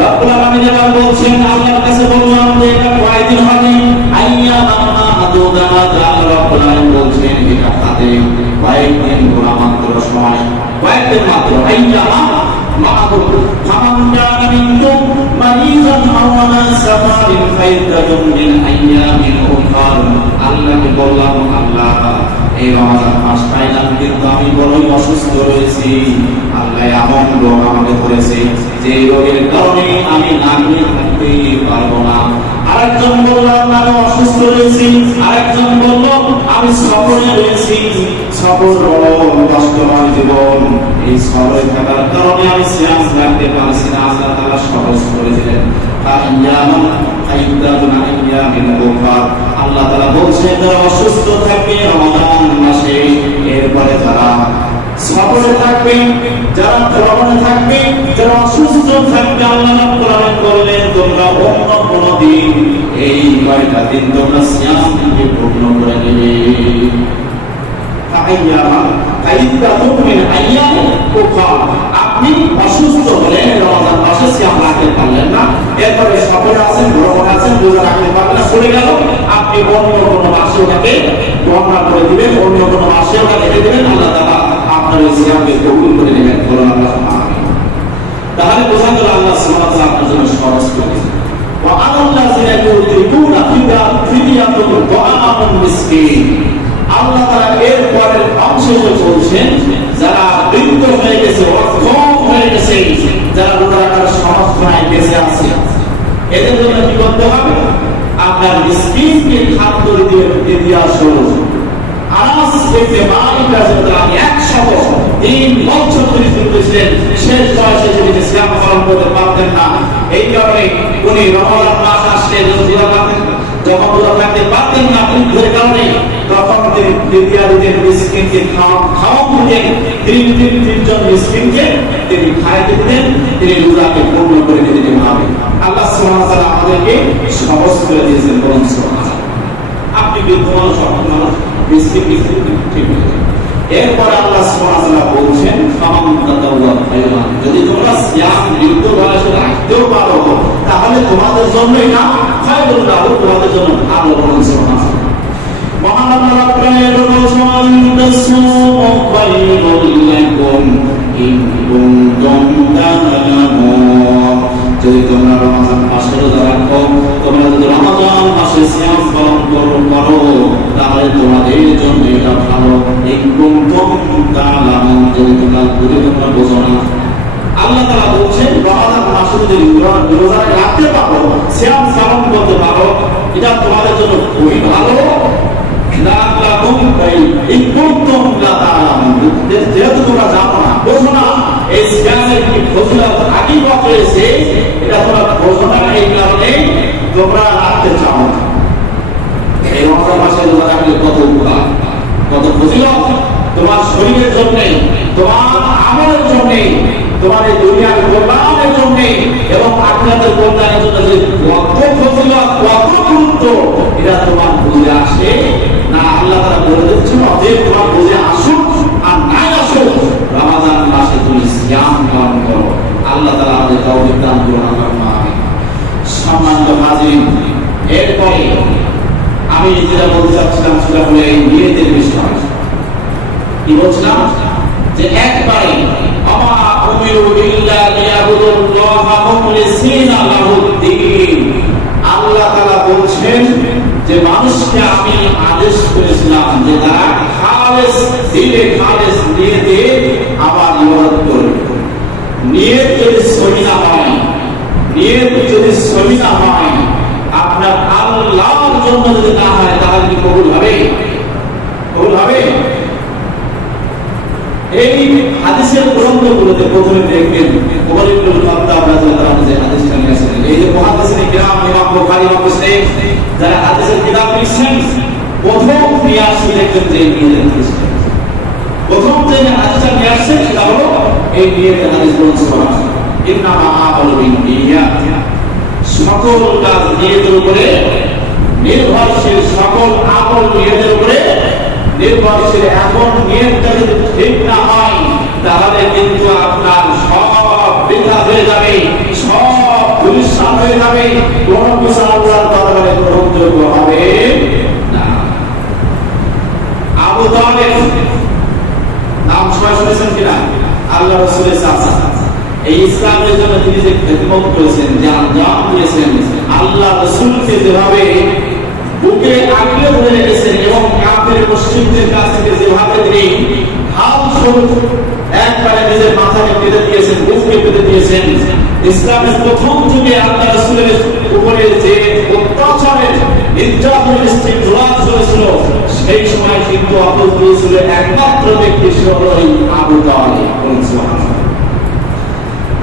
রব্বুল আলামিন এবার বলছেন, আল্লাহর কাছে বললাম যে এটা কয়দিন হবে, আইয়ামান মাদুদাত। আল্লাহ রব্বুল আলামিন বলছেন এটা হাতে কয়েকদিন মাত্র সময়, কয়েকদিন মাত্র। আইয়ামান মাদুদ ফামান কানা মিনকুম মারিদান আও আলা সাফারিন ফাইদাতুন মিন আইয়ামিন উখরা। আল্লাহকে বললাম আল্লাহ এই রমজান মাস পাইলাম কিন্তু আমি বড়ই অসুস্থ রয়েছি, আল্লাহ এমন রোগ আমাকে ধরেছে যে রোগের কারণে আমি না খেয়ে থাকতে পারবো না। আরেকজন বলল আমি অসুস্থ রয়েছি, আরেকজন বলল আমি সফরে রয়েছি, সফর বড় কষ্টময় জীবন, এই সফরে থাকার কারণে আমি সিয়াম রাখতে পারছি না। আল্লাহ তাআলা সহজ করে দিলেন। আল্লাহ তাআলা বলছেন যারা অসুস্থ থাকবে রমাদান মাসে, এরপরে যারা সফরে থাকবে, যারা ভ্রমণে থাকবে, যারা অসুস্থ থাকবে, আল্লাহ রাব্বুল আলামিন বললেন তোমরা অন্য কোন দিন এই কয়টা দিন তোমরা সিয়ামকে পূর্ণ করে নেবে। আপনি অসুস্থ হলে রমাদান মাসে সিয়াম রাখতে পারলেন না, এরপরে সফরে আছেন, ভ্রমণে আছেন, রোজা রাখতে পারলেন না, পড়ে গেল, আপনি অন্য কোনো মাসে ওটাকে গণনা করে দিবেন, অন্য কোনো মাসে ওটা রেখে দিবেন, আল্লাহ তাআলা আপনার এই সিয়ামকে কবুল করে নেবেন। বলুন আল্লাহ আমিন। তাহলে বোঝা গেল আল্লাহ সুবহানাহু ওয়া তাআলা আপনার জন্য সহজ করে দিয়েছেন। ওয়া আলাল্লাযিনা ইউতিকুনা ফিদিয়াতুল তাআমুল মিসকিন। আল্লাহ তাআলা এর পরের অংশে বলছেন যারা বৃদ্ধ হয়ে গেছে, অক্ষম হয়ে গেছে, যারা রোজা রাখার সামর্থ্য নাই, বেঁচে আছে, এদের জন্য কি করতে হবে? আপনার মিসকিনকে খাদ্য দেওয়া শুরু। আনাস ইবনে মালিক রাদিয়াল্লাহু আনহু 103 বছর ধরে চলতেছিলেন, শেষ বয়সে তিনি সিয়াম পালন করতে পারতেন না। এই কারণে উনি রমজান মাস আসলে রোজা রাখতেন, যখন রোজা রাখতে পারতেন না বৃদ্ধের কারণে, তখন তিনি ফিদিয়া দিতেন, মিসকিনকে খাওয়ান দিতেন, তিনজন মিসকিনকে তিনি খাইয়ে দিতেন, তিনি রোজাকে পূর্ণ করে দিতেন। আল্লাহ সুবহানাহু ওয়া তাআলা আমাদেরকে সহজ করে দিয়েছেন। বলুন সুবহানাল্লাহ। আপনি বিদ্যমান সক্ষম মানুষ, মিসকিন ঠিক হয়ে যাবে। এরপর আল্লাহ সুবহানাহু ওয়া তাআলা বলছেন ফামান তাতাওয়া খায়রান, যদি তোমরা সিয়াম বৃদ্ধ বয়সে রাখতেও পারো তাহলে তোমাদের জন্যই না, খায়রুল লাহুম, তোমাদের জন্য ভালো। বলুন সুবহানাল্লাহ। মহান আল্লাহ রাব্বুল আলামিন তাসুমু খায়রুল লাকুম ইন কুনতুম তা'লামুন। যদি তোমরা রমজান মাসে রোজা রাখো, তোমরা যদি রমজান মাসে সিয়াম পালন করো তাহলে তোমাদের জন্য এটা ভালো। ইন কুনতুম তা'লামুন, যদি তোমরা বোঝো না। আল্লাহ তাআলা বলছেন রমজান মাসে যদি রোজা রাখতে পারো, সিয়াম পালন করতে পারো, এটা তোমাদের জন্য খুবই ভালো। যেহেতু তোমরা জানো না, বোঝো না এই সিয়ামের কি ফজিলত হাকিকত রয়েছে, এটা তোমরা বোঝো না, এই কারণে তোমরা রাখতে চাও না। এই রমজান মাসে রোজা রাখলে কত উপকার, কত ফজিলত তোমার শরীরের জন্য, তোমার আমলের জন্য, তোমার এই দুনিয়ার কল্যাণের জন্য এবং আখিরাতের কল্যাণের জন্য যে কত ফজিলত, কত গুরুত্ব, এটা তোমার বুঝে আসে না। আল্লাহ তাআলা বলে দিচ্ছেন যে তোমার বুঝে আসুক আর নাই আসুক, রমজান মাসে তুমি সিয়াম পালন করো। আল্লাহ তাআলা আমাদের তৌফিক দান করুন। আমিন। সম্মানিত হাজির, এরপরে আমি যেটা বলতে চাচ্ছিলাম সেটা হলো এই নিয়তের বিষয়। কি বলছিলাম? যে একবারে আমা উমিরু ইল্লা লিয়াবুদুল্লাহা মুখলিসিনা লাহুদ্দিন। আল্লাহ তাআলা বলছেন যে মানুষকে আমি আদেশ করেছিলাম যে তারা খালেস দিলে, খালেস নিয়তে আমার ইবাদত করবে। নিয়ত যদি সহি না হয়, নিয়ত যদি সহি না হয়, আপনার আল্লাহর জন্য যদি না হয়, তাহলে কি কবুল হবে? কবুল হবে? এই হাদিসের গ্রন্থগুলোতে প্রথমে দেখবেন ওমর ইবনে খাত্তাব রাদিয়াল্লাহু আনহু যে হাদিসটা নিয়ে আসেন, এই যে মুহাদ্দিসিন কিরাম, ইমাম বুখারী, ইমাম মুসলিম যারা হাদিসের কিতাব লিখছেন, প্রথম নিয়ে আসে দেখবেন যে নিয়তের হাদিস। প্রথম যে হাদিসটা নিয়ে আসছে সেটা হলো এই নিয়তের হাদিস। বলুন সুবহানাল্লাহ। ইন্নামা আমালু বিন্নিয়াত, সকল কাজ নিয়তের উপরে নির্ভরশীল, সকল আমল নিয়তের উপরে নির্ভরশীল। এখন নিয়তটা যদি ঠিক না হয় তাহলে কিন্তু আপনার সব বৃথা হয়ে যাবে, সব দুলিশান হয়ে যাবে, কোন কিছু আল্লাহর দরবারে গ্রহণযোগ্য হবে না। আবু তালেব নাম সবাই শুনেছেন কিনা? আল্লাহ রাসূলের চাচা। এই ইসলামের জন্য তিনি যে খেদমত করেছেন, যে আঞ্জাম দিয়েছেন, আল্লাহ রাসূলকে যেভাবে বুকে আগলে ধরে রেখেছেন এবং কাফের মুশরিকদের কাছ থেকে যেভাবে তিনি হাল স্বরূপ একবারে নিজের মাথাকে পেতে দিয়েছেন, বুককে পেতে দিয়েছেন। ইসলামের প্রথম যুগে আল্লাহ রাসূলের উপরে যে অত্যাচারের নির্যাতনের ইস্তেগফার চলেছিল, সেই সময় কিন্তু আবুল রসুলের একমাত্র ব্যক্তি ছিল আবু তালিব।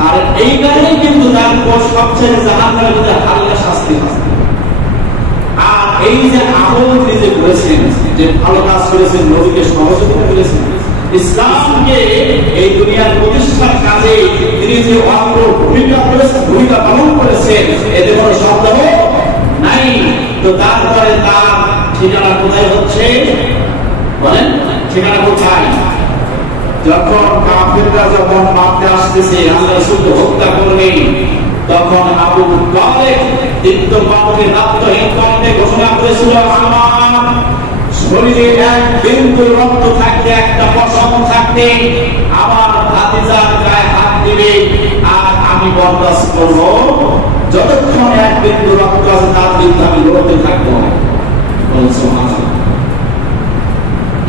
আর এই কারণে কিন্তু তারপর সবচেয়ে জাহান্নামের মধ্যে হালকা শাস্তি হয়। আর এই যে আবুল নিজে বলেছেন যে ভালো কাজ করেছেন, নবীকে সহযোগিতা করেছেন, ইসলামকে এই দুনিয়ার প্রতিষ্ঠার কাজে তিনি যে অগ্র ভূমিকা পালন করেছেন, এতে কোনো সন্দেহ নাই। তো তারপরে তার ঠিকানা কোথায় হচ্ছে বলেন? ঠিকানা কোথায়? যখন কাফিররা যখন মারতে আসতেছে, আল্লাহ রাসূলকে হত্যা করবে, তখন আবু তালেব দীপ্ত কণ্ঠে নাট্যহীন কণ্ঠে ঘোষণা করেছিল, আমার শরীরে এক বিন্দু রক্ত থাকতে, একটা পশম থাকতে আমার ভাতিজার গায়ে হাত দিবে, আর আমি বরদাস্ত করব যতক্ষণ এক বিন্দু রক্ত আছে তার বিরুদ্ধে আমি লড়তে থাকবো।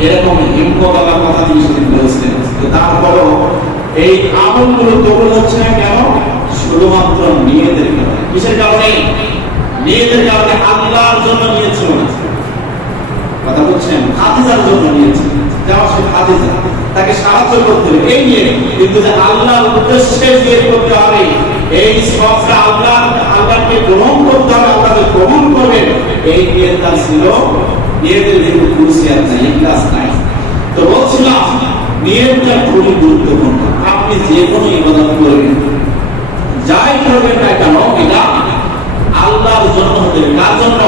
এরকম হিম্মতার কথা তিনি সেদিন বলেছিলেন। তারপরও এই আমলগুলো কবুল হচ্ছে না কেন? শুধুমাত্র নিয়তের কারণে। কিসের কারণে? নিয়তের কারণে। আল্লাহর জন্য নিয়ত ছিল না, কথা বলছেন, হাদিজার জন্য নিয়েছেন। যেমন সে হাদিজা, তাকে সাহায্য করতে হবে এই নিয়ে, কিন্তু যে আল্লাহর উদ্দেশ্যে নিয়ত করতে হবে, এই সবটা আল্লাহকে গ্রহণ করতে হবে, আল্লাহকে গ্রহণ করবেন, এই নিয়ত তার ছিল। নিয়তের যেহেতু কুরসিয়াত নাই, ইখলাস নাই। তো বলছিলাম নিয়তটা খুবই গুরুত্বপূর্ণ। আপনি যে কোনো ইবাদত করবেন, যাই করবেন না কেন, এটা আল্লাহর জন্য হতে হবে। কার জন্য?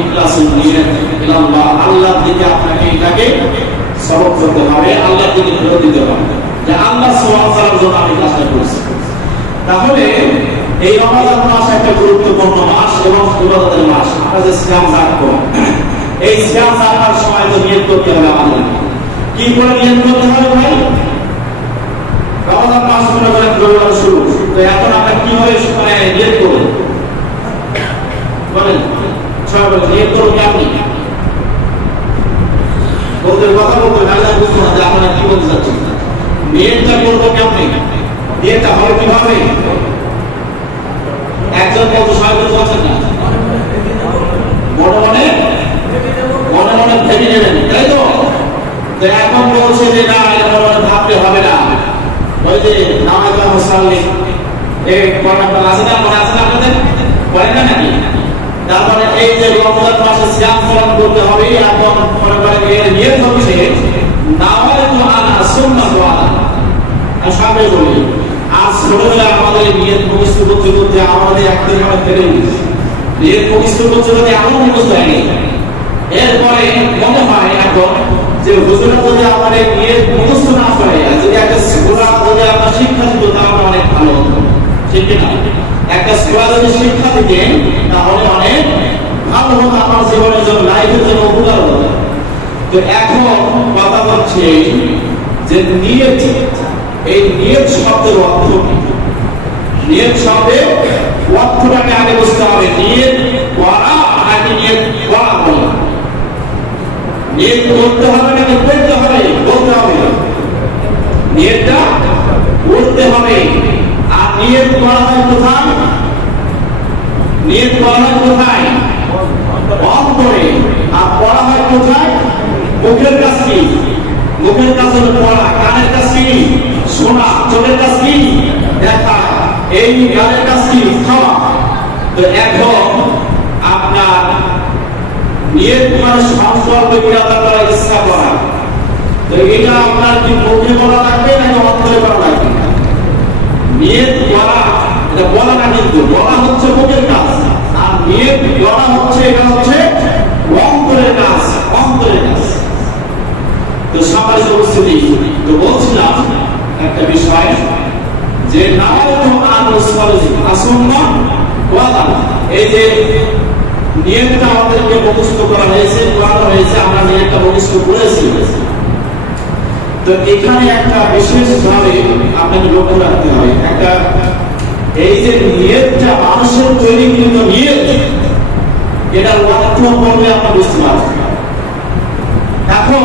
ইখলাসুন নিয়ত ইলাল্লাহ, আল্লাহর দিকে আপনাকে এটাকে সবক করতে হবে, আল্লাহর দিকে ফেরত দিতে হবে যে আল্লাহ সুবহানাহু ওয়া তাআলার জন্য আমি কাজটা করছি। তাহলে এই রমজান মাস একটা গুরুত্বপূর্ণ মাস এবং ইবাদতের মাস। আমরা যে সিয়াম রাখবো, এই সিয়াম রাখার সময় তো নিয়ত করতে হবে আমাদের। কি করে নিয়ত করতে হবে ভাই? রমজান মাস মনে করেন রবিবার শুরু, তো এখন আমরা কিভাবে নিয়ত করব বলেন? সবাই নিয়ত করুন আপনি ওদের কথা বলতে আল্লাহ বুঝবো না যে আপনারা কি বলতে চাচ্ছেন। নিয়তটা করবো কেমনি? নিয়তটা হবে কিভাবে? একজন বলতে সবাই বলতে পারছেন না, মনে মনে ভেবে নেবেন, তাই তো? এখন বলছে যে না, এটা মনে মনে ভাবতে হবে না। ওই যে নামাজ মুসাল্লি আছে না, মনে আছে না আপনাদের? করেন না নাকি? তারপরে এই যে রমজান মাসে সিয়াম পালন করতে হবে, এখন মনে করেন এর নিয়ত হচ্ছে নাওয়াইতু আনা সুন্নাত ওয়ালা। আমি সামনে বলি, আজ ছোটবেলায় আমাদের নিয়ত মুখস্থ করতে করতে আমাদের একদিন আমরা ফেলে গেছি। নিয়ত মুখস্থ করতে করতে এমন মুখস্থ হয়ে গেছে, এরপরে মনে হয় এখন যে হুজুরা যদি আমাদের নিয়ত মুখস্থ না করে, যদি একটা সূরা যদি আমরা শিক্ষা দিত তাহলে অনেক ভালো হতো, ঠিক না? একটা সূরা যদি শিক্ষা দিতেন তাহলে অনেক ভালো হতো, আমার জীবনের জন্য, লাইফের জন্য উপকার হতো। তো এখন কথা হচ্ছে যে নিয়ত, এই নিয়ত শব্দের অর্থ কি? নিয়ত শব্দের অর্থটাকে আগে বুঝতে হবে। নিয়ত করা নাকি নিয়ত করা বলা? নিয়ত করতে হবে নাকি করতে হবে? বলতে হবে। নিয়তটা করতে হবে। আর নিয়ত করা হয় কোথায়? নিয়ত করা হয় কোথায়? অন্তরে। আর পড়া হয় কোথায়? মুখের কাজ কি? মুখের কাজ হলো পড়া, কানের কাজ কি? শোনা, চোখের কাজ কি? দেখা, এই গানের কাজ কি? খাওয়া। তো এখন আপনার নিয়ত মানে সংকল্প ইরাদা করা, ইচ্ছা করা। তো এটা আপনার কি মুখে বলা লাগবে নাকি অন্তরে বলা লাগবে? নিয়ত করা এটা বলা না, কিন্তু বলা হচ্ছে মুখের কাজ, আর নিয়ত করা হচ্ছে এটা হচ্ছে অন্তরের কাজ, অন্তরের কাজ। তো সমাজ উপস্থিতি, তো বলছিলাম একটা বিষয় যে নাওয়াইতু আন উসাল্লি আসুন্না ওয়ালা, এই যে নিয়তটা আমাদেরকে মুখস্থ করা হয়েছে, পড়ানো হয়েছে, আমরা নিয়তটা মুখস্থ করেছি। তো এখানে একটা বিশেষ ভাবে আপনাকে লক্ষ্য রাখতে হবে, একটা এই যে নিয়তটা মানুষের তৈরিকৃত নিয়ত, এটার অর্থ করলে আমরা বুঝতে পারবো। এখন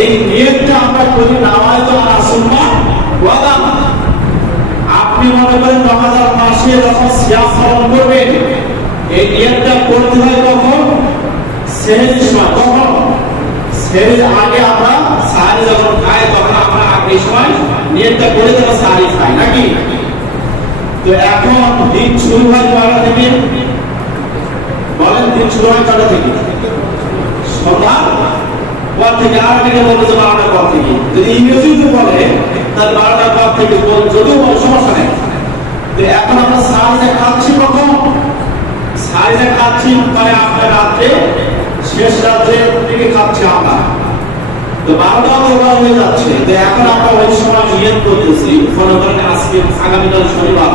এই নিয়তটা আমরা করি নাওয়াইতু আন উসাল্লি ওয়া মনে করেন রমাদান মাসে যখন সিয়াম পালন করবেন, এই নিয়তটা করতে হয় কখন? সেহরির সময়। কখন? সেহরির আগে আমরা সাহারি যখন খাই তখন আমরা আগে সময় নিয়তটা করে তখন সাহারি খাই নাকি? তো এখন দিন শুরু হয় কয়টা থেকে? বলেন, দিন শুরু হয় কয়টা থেকে? সন্ধ্যার পর থেকে। আরবিতে বলবো যে 12টার পর থেকে। যদি ইংরেজিতে বলে তাহলে 12টার পর থেকে, যদিও কোনো সমস্যা নেই। তো এখন আমরা সাহারিটা খাচ্ছি কখন? সাহারিটা খাচ্ছি মানে আপনার রাত্রে, শেষ রাত্রে থেকে খাচ্ছি আমরা। তো 12টা হয়ে যাচ্ছে। তো এখন আমরা ওই সময় নিয়ত করতেছি, মনে করেন আজকে আগামীকাল শনিবার,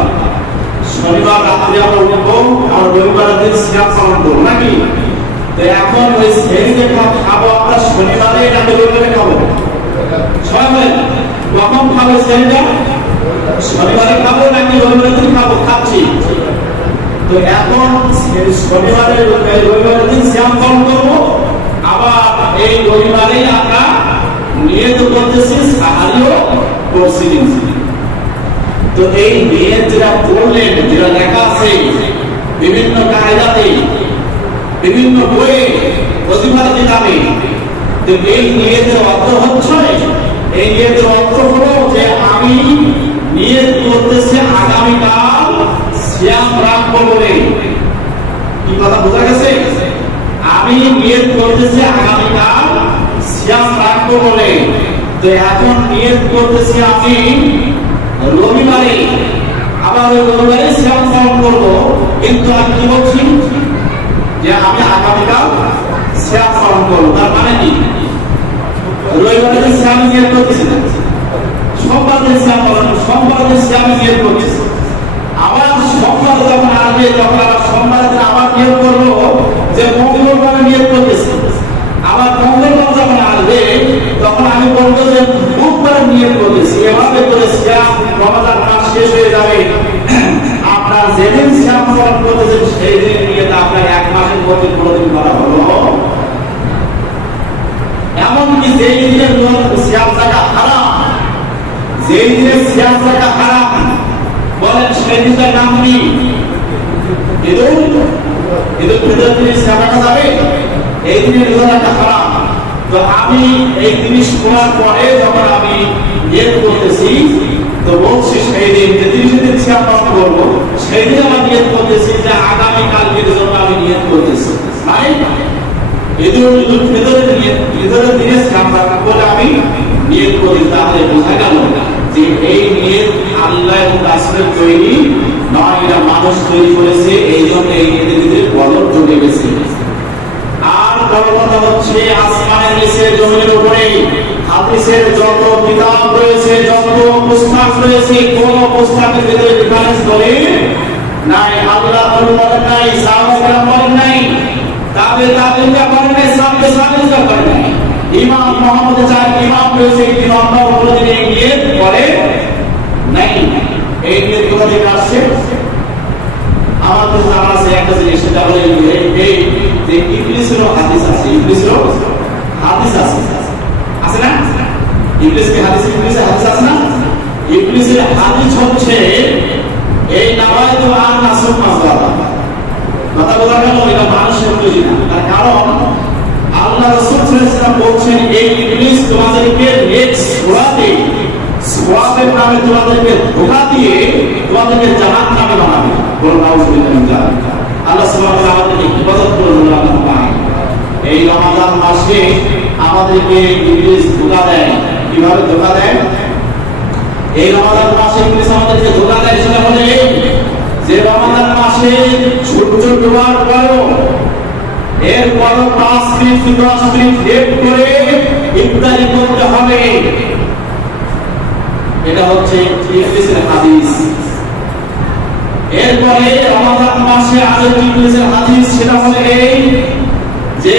শনিবার রাত্রে আমরা উঠবো, আমরা রবিবারের দিন সিয়াম পালন করবো নাকি? তো এখন ওই সেহরিতে খাবো আমরা শনিবারে নাকি রবিবারে খাবো? সবাই কখন খাবো সেহরিটা? শনিবারে খাবো নাকি রবিবারের দিন খাবো? খাচ্ছি। তো এখন শনিবারে রবিবারের দিন সিয়াম পালন করবো, আবার এই রবিবারে আমরা নিয়ত করতেছি সাহারিও করছি। তো এই নিয়ত যেটা করলেন, যেটা লেখা আছে বিভিন্ন কায়দাতে, বিভিন্ন বইয়ে, ওজিফার কিতাবে, তো এই নিয়তের অর্থ হচ্ছে, এই নিয়তের অর্থ হলো যে আমি নিয়ত করতেছি আগামীকাল সিয়াম রাখবো বলে। কি কথা বোঝা গেছে? আমি নিয়ত করতেছি আগামীকাল সিয়াম রাখবো বলে। তো এখন নিয়ত করতেছি আমি রবিবারে, আবার ওই রবিবারে সিয়াম পালন করবো, কিন্তু আমি কি বলছি যে আমি আগামীকাল সিয়াম পালন করবো। তার মানে কি? রবিবারে সিয়াম নিয়ত করতেছি না, সোমবার দিন সিয়াম পালন, সোমবার দিন সিয়াম নিয়ত করতেছি। আবার সোমবার যখন আসবে তখন আবার সোমবার দিন আবার নিয়ত করবো যে মঙ্গলবার নিয়ত করতেছি। আবার মঙ্গলবার যখন আসবে তখন আমি বলবো যে বুধবার নিয়ত করতেছি। এভাবে করে সিয়াম রমাদান মাস শেষ হয়ে যাবে। আপনার যেদিন সিয়াম পালন করতেছেন সেই দিন নিয়ত আপনার এক মাসের মধ্যে কোনদিন করা হলো। এমনকি যেই দিনের সিয়াম থাকা হারাম, যেই দিনের সিয়াম থাকা হারাম, বলেন সেই দিনটার নাম কি? ঈদুল ফিতরের দিনে সিয়াম রাখা যাবে? এই দিনের রোজা রাখা হারাম। তো আমি এই জিনিস করার পরে যখন আমি নিয়ত করতেছি, তো বলছি সেই দিন যে 30 দিন সিয়াম পালন করবো, সেই দিন আমার নিয়ত করতেছি যে আগামীকালকের জন্য আমি নিয়ত করতেছি। মানে ঈদুল ফিতরের দিনে সিয়াম রাখা বলে আমি নিয়ত করি। তাহলে বোঝা গেল যে এই নিয়ত আল্লাহ এবং রাসূলের তৈরি নয়, এটা মানুষ তৈরি করেছে। এই জন্য এই নিয়তের ভিতরে বদল ঢুকে গেছে। আর বড় কথা হচ্ছে, আসমানের নিচে জমিনের উপরে হাদিসের যত কিতাব রয়েছে, যত পুস্তক রয়েছে, কোন পুস্তকের ভিতরে ডিফারেন্স বলে নাই। আল্লাহ বলেন নাই, সাহাবারা বলেন নাই, তাবেঈরা বলেন নাই, সাহাবারা বলেন নাই। ইমাম মুহাম্মদ চার ইমাম রয়েছে, ইমামরা উপরে দিয়ে গিয়ে পড়ে নাই। এই নিয়ত কোথা থেকে আসছে? আমাদের জানা আছে একটা জিনিস, সেটা হলো এই যে ইবলিসেরও হাদিস আছে, ইবলিসেরও হাদিস আছে, আছে না? ইবলিসের হাদিস, ইবলিসের হাদিস আছে না? ইবলিসের হাদিস হচ্ছে এই নাওয়াইতু আন নাসুম মাযালা। কথা বলা গেল এটা মানুষের তৈরি না। তার কারণ আল্লাহ রাসূল সাল্লাল্লাহু আলাইহি ওয়াসাল্লাম বলছেন, এই ইবলিস তোমাদেরকে নেক্সট সূরাতে সওয়াবের নামে তোমাদেরকে ধোঁকা দিয়ে তোমাদেরকে জাহান্নামে বানাবে। বলুন নাউযুবিল্লাহ। আল্লাহ সুবহানাহু ওয়া তাআলা আমাদেরকে হেফাজত করুন। এই রমাদান মাসে আমাদেরকে ইবলিস ধোঁকা দেয়। কিভাবে ধোঁকা দেয়? এই রমাদান মাসে ইবলিস আমাদেরকে ধোঁকা দেয়, সেটা হলো এই যে রমাদান মাসে সূর্য ডোবার পরেও এরপর 5 মিনিট 10 মিনিট লেট করে ইফতারি করতে হবে। এটা হচ্ছে ইবলিসের হাদিস। এরপরে রমাদান মাসে আরেকটি ইবলিসের হাদিস, সেটা হলো এই যে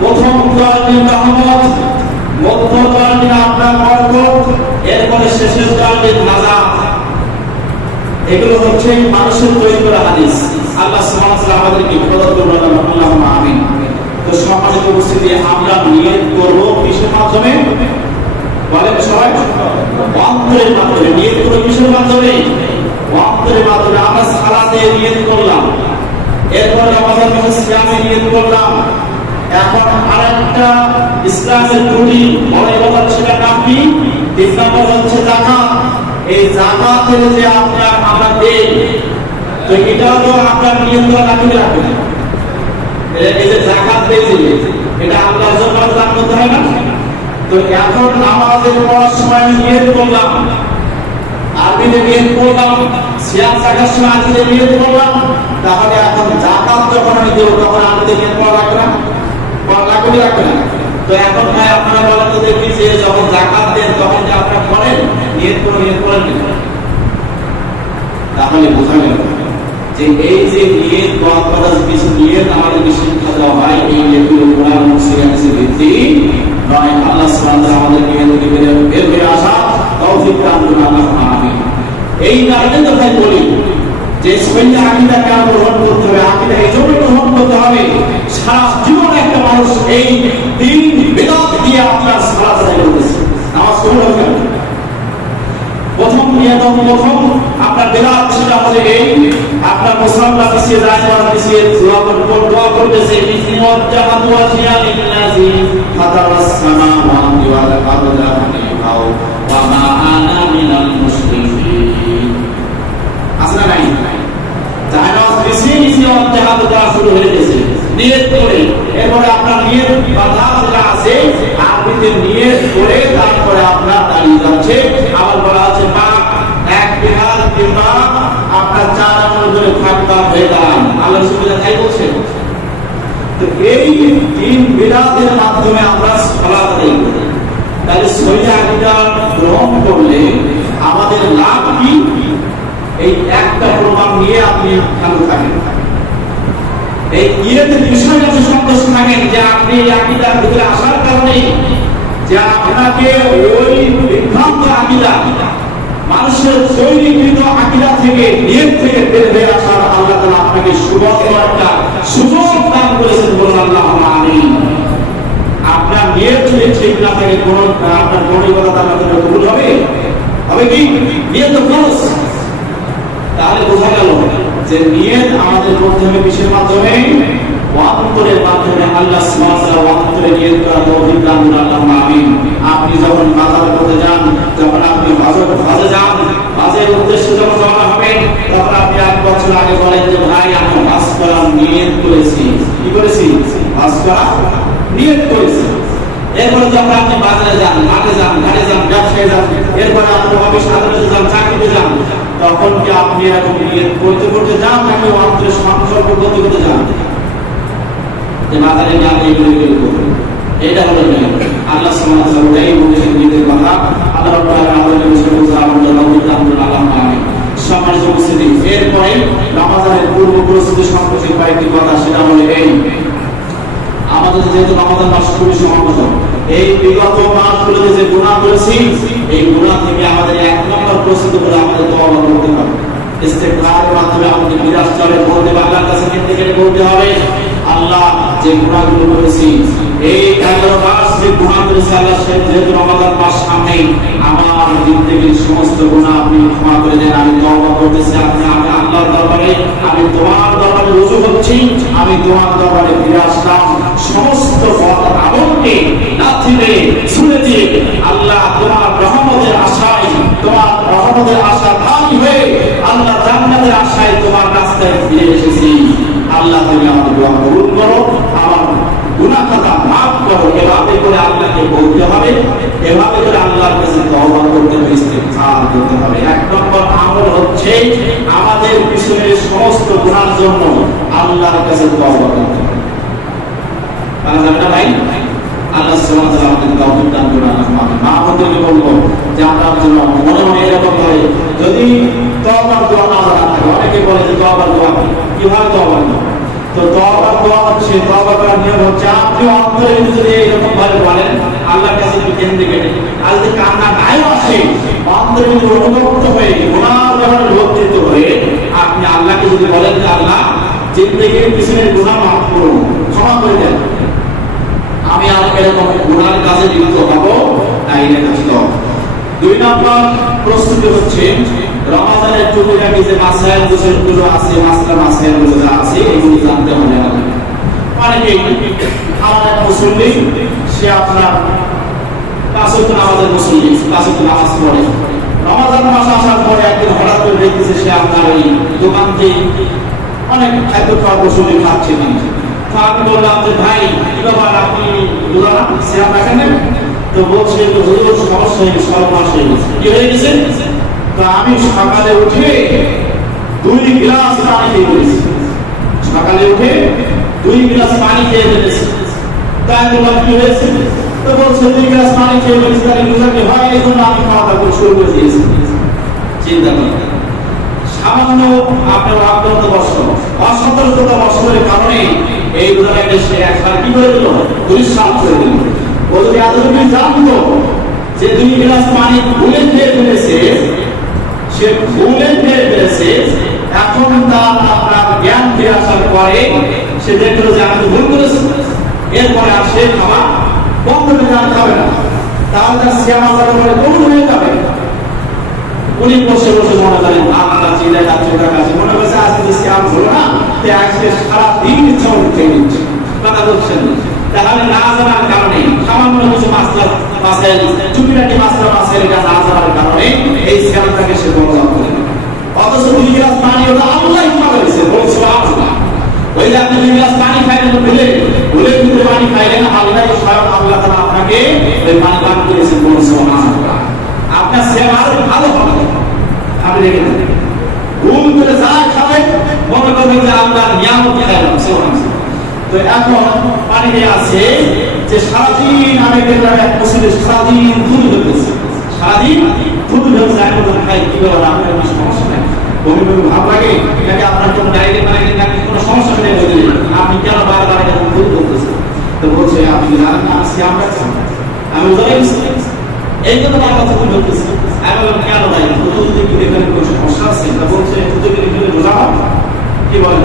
প্রথম 10 দিন রহমত, মধ্য 10 দিন আপনার বরকত, এরপরে শেষের 10 দিন নাজাত। এগুলো হচ্ছে মানুষের তৈরি করা হাদিস। আল্লাহ সুবহানাহু ওয়া তাআলা আমাদেরকে হেফাজত করুন। আল্লাহুম্মা আমিন। তো সম্মানিত উপস্থিতি, আমরা নিয়ত করব কিসের মাধ্যমে? বলেন সবাই, অন্তরের মাধ্যমে। নিয়ত করব কিসের মাধ্যমে? অন্তরের মাধ্যমে আমরা সালাতে নিয়ত করলাম, এরপর রমাদান মাসে সিয়ামে নিয়ত করলাম। এখন আরেকটা ইসলামের ত্রুটি বড় ইবাদত, সেটা নাম কি? 3 নম্বর হচ্ছে যাকাত। এই যাকাতের যে আমরা দেই, তো এটা হলো আপনার নিয়ত রাখতে রাখবেন। এই যে যাকাত দেই, এটা আল্লাহর জন্য দান করতে হয় না? তো এখন নামাজের পড়ার সময় আমি নিয়ত করলাম, আরবিতে নিয়ত করলাম, সিয়াম থাকার সময় আরবিতে নিয়ত করলাম, তাহলে এখন যাকাত যখন আমি দেব তখন আরবিতে নিয়ত করা লাগবে না? লাগবে না। তো এখন ভাই আপনারা বলেন তো দেখি, যে যখন যাকাত দেন তখন যে আপনারা করেন নিয়ত করেন না, তাহলে বোঝা গেল যে এই যে নিয়ত করার কিছু নিয়ত আমাদের শিক্ষা দেওয়া হয়, এই নিয়তগুলো কোরআন এবং হাদিসের ভিত্তি নয়। আল্লাহ সুবহানাহু ওয়া তাআলা আমাদের নিয়ত থেকে বের হয়ে আসা তৌফিক দান করুন, আল্লাহুম্মা আমিন। এই কারণে তো ভাই বলি যে সহিহ আকীদাকে গ্রহণ করতে হবে। আকীদা এই জন্য গ্রহণ করতে হবে, সারা জীবন একটা মানুষ এই দিন বিদআত দিয়ে আপনার সালাত আদায় করতেছে, নামাজ পড়তে হবে। প্রথম আপনার বিদআত সেটা হচ্ছে এই আপনার মুসলমানরা পিছিয়ে যায়, পিছিয়ে দোয়া করতেছে, ইসমিওয়াজ্জাহাতু ওয়াজিয়া লিল্লাযী ফাতারাস সামাওয়াতি ওয়াল আরদা হানিফাও ওয়া মা আনা মিনাল মুশরিকিন। আসলে নাই জাহাজ পিছিয়ে ওয়াজ্জাহাতু করা শুরু হয়ে গেছে নিয়ত করে। এরপরে আপনার নিয়ত বাধা যেটা আছে আরবিতে নিয়ত করে তারপরে আপনার দাঁড়িয়ে যাচ্ছে। আবার বলা আছে পাক এক বিহার কিংবা আপনার 4 আঙ্গুল ধরে থাকবা হয়ে দাঁড়ান, আল্লাহ সুবহানাহু তাই বলছে। তো এই তিন বিরাতের মাধ্যমে আমরা সালাত আদায় করি। তাহলে সহিহ আকীদা গ্রহণ করলে আমাদের লাভ কি? এই একটা প্রমাণ নিয়ে আপনি ভালো থাকেন, এই নিয়তের বিষয়টা সন্তুষ্ট থাকেন যে আপনি এই আকীদার ভিতরে আসার কারণে যে আপনাকে ওই বিভ্রান্ত আকীদা, মানুষের তৈরিকৃত আকীদা থেকে নিয়ত থেকে বের হয়ে আসার আল্লাহ তাআলা আপনাকে একটা সুযোগ দান করেছেন। বলুন আল্লাহুম্মা আমিন। আপনার নিয়ত যদি ঠিক না থাকে আপনার কোনো ইবাদত আল্লাহ তাআলা কবুল হবে কি? নিয়ত ফরজ। তাহলে বোঝা গেল যে নিয়ত আমাদের করতে হবে কিসের মাধ্যমে? অন্তরের মাধ্যমে। আল্লাহ সুবহানাহু ওয়া তাআলা অন্তরে নিয়ত করা তৌফিক দান করুন, আল্লাহুম্মা আমিন। আপনি যখন বাজার করতে যান, যখন আপনি হজে যান, হজের উদ্দেশ্যে যখন রওনা হবেন, তখন আপনি 1 বছর আগে বলেন যে ভাই আমি হজ করার নিয়ত করেছি। কি করেছি? হজ করার নিয়ত করেছি। এরপরে যখন আপনি বাজারে যান, মাঠে যান, ঘাটে যান, ব্যবসায় যান, এরপরে আপনি অফিস আদালতে যান, চাকরিতে যান, তখন কি আপনি এরকম নিয়ত করতে যান নাকি অন্তরে সংকল্প করতে যান যে বাজারে যান এগুলো করবেন? এটা হলো নিয়ত। আল্লাহ সুবহানাহু ওয়া তাআলা এই বলেছেন নিয়তের কথা। আল্লাহ রাব্বুল আলামিন আমাদের আল্লাহুম্মা আমিন। সম্মানিত উপস্থিতি, এরপরে রমাদানের পূর্ব প্রস্তুতি সম্পর্কে কয়েকটি কথা, সেটা হলো এই আমাদের যেহেতু রমাদান মাস খুবই সমাগত, এই বিগত মাসগুলোতে যে গুনাহ করেছি, এই গুনাহ থেকে আমাদের 1 নম্বর প্রস্তুতি করে আমাদের তওবা করতে হবে। ইস্তেগফারের মাধ্যমে আমাদের বিরাজ চলে বলতে হবে, আল্লাহর কাছে কেঁদে বলতে হবে, আল্লাহ যে গুনাহগুলো করেছি, এই 11 মাস যে গুনাহ করেছি আল্লাহ, যেহেতু রমাদান মাস সামনে, আমার জিন্দেগীর সমস্ত গুনাহ আপনি ক্ষমা করে দেন। আমি তওবা করতেছি, আমি আল্লাহর দরবারে, আমি তোমার দরবারে রুজু হচ্ছি, আমি তোমার দরবারে ফিরে আসলাম। সমস্ত আমলকে লাথি দিয়ে ছুঁড়ে দিয়ে আল্লাহ তোমার রহমতের আশায়, তোমার রহমতের আশাধারী হয়ে আল্লাহ জান্নাতের আশায় তোমার রাস্তায় ফিরে এসেছি। আল্লাহ তুমি আমার দোয়া কবুল করো, আমার গুনাহ খাতা মাফ করো। এভাবে করে আল্লাহকে বলতে হবে, এভাবে করে আল্লাহর কাছে তওবা করতে হবে, ইস্তিগফার করতে হবে। 1 নম্বর আমল হচ্ছে আমাদের পিছনের সমস্ত গুনাহের জন্য আল্লাহর কাছে তওবা করতে হবে। আমরা ভাই আল্লাহ সুবহানাহু ওয়া তাআলা আমাদের তৌফিক দান করুন। মা বোনদেরকে বলবো যে আমরা জন্য মনে মনে এরকম করে যদি তওবার দোয়া না থাকে, অনেকে বলে যে তওবার দোয়া কিভাবে তওবা করব? তো তওবার দোয়া হচ্ছে, তওবা করার নিয়ম হচ্ছে আপনি অন্তরে যদি এরকম ভাবে বলেন আল্লাহর কাছে কেঁদে কেটে, আর যদি কান্না নাই আসে, অন্তরে যদি অনুতপ্ত হয়ে গুনাহর ব্যাপারে লজ্জিত হয়ে আপনি আল্লাহকে যদি বলেন যে আল্লাহ জিন্দেগীর পিছনের গুনাহ মাফ করুন, ক্ষমা করে দেন, আমি আর এরকম গুনাহের কাজে লিপ্ত হব না, এটা কাজ। 2 নম্বর প্রস্তুতি হচ্ছে রমাদানের রমজানের টুকিটাকি যে মাসাইল গুলো আছে, মাসাইল গুলো আছে, এগুলো জানতে হবে। অনেকেই আমাদের মুসল্লি, সে আপনার পাঁচওয়াক্ত নামাজের মুসল্লি, পাঁচওয়াক্ত নামাজ পড়ে, রমজান মাস আসার পরে একদিন হঠাৎ করে দেখতেছে সে আপনার ওই দোকান থেকে অনেক খাদ্য খাওয়ার মুসল্লি খাচ্ছে। তো আমি বললাম যে ভাই কি ব্যাপার, আপনি রোজা সিয়াম রাখেন? তো বলছে সমস্যা হয়ে গেছে, 12 মাস হয়ে গেছে। কি হয়ে গেছে? তো আমি সকালে উঠে 2 গ্লাস পানি খেয়ে ফেলেছি, সকালে উঠে 2 গ্লাস পানি খেয়ে ফেলেছি। তাই বললাম কি হয়েছে? তো বলছে 2 গ্লাস পানি খেয়ে ফেলেছি, তাহলে রোজা কি হয়? এই জন্য আমি খাওয়া দাওয়া শুরু করে দিয়েছি। চিন্তা করেন, সামান্য আপনার অত্যন্ত অসতর্কতা বর্ষের কারণে এই রোজাটাকে সে একবার কি করে দিল, দুঃসাহ করে দিল। ও যদি এতটুকু জানতো যে 2 গ্লাস পানি ভুলে খেয়ে ফেলেছে, সে ভুলে খেয়ে ফেলেছে, এখন তার আপনার জ্ঞান ফিরে আসার পরে সে দেখলো যে আমি ভুল করেছি, এরপরে আর সে খাবার বন্ধ করে জানতে হবে না, তাহলে তার সিয়াম আসার পরে কবুল হয়ে যাবে। উনি বসে বসে মনে করেন আপনার চিন্তা কাছে মনে করছে আজকে যে সিয়াম হলো না, আজকে সারাদিন ইচ্ছা উঠতে নিচ্ছে, কথা বলছেন। তাহলে না জানার কারণে, সামান্য কিছু মাসাইল টুকিটাকি মাসাইল না জানার কারণে এই সিয়ামটাকে সে বরদাস্ত করে। অথচ 2 গ্লাস পানি ওটা আল্লাহ ইচ্ছা করেছে, বলছে আল্লাহ ওই যে আপনি 2 গ্লাস পানি খাইলেন, ভুলে কিন্তু পানি খাইলেন, আল্লাহ স্বয়ং আল্লাহ তাআলা আপনাকে ওই পানি পান করেছেন, বলছে সুবহানাল্লাহ। আপনার সিয়াম আরো ভালো হবে। আপনি দেখেন ভুল করে যা খাবেন মনে করবেন যে আপনার নিয়ামত খাইলাম, সুবহানাল্লাহ। তো এখন পানিতে আছে যে সারাদিন আমি দেখলাম এক মুসলিম সারাদিন দুধ হতেছে, সারাদিন দুধ হচ্ছে, এখন খাই কি বলেন আপনার কোনো সমস্যা নেই, বমি ভাব লাগে নাকি আপনার কোনো ডায়েরি নাকি কোনো সমস্যা নেই, বললেন আপনি কেন বারবার দুধ করতেছেন? তো বলছে আপনি জানেন না সিয়াম রাখছেন, আমি এই কথা আমার কাছে দুধ হতেছে। আমি বললাম কেন ভাই দুধ কি এখানে কোনো সমস্যা আছে? তা বলছে দুধ খেলে রোজা হবে। কি বলেন?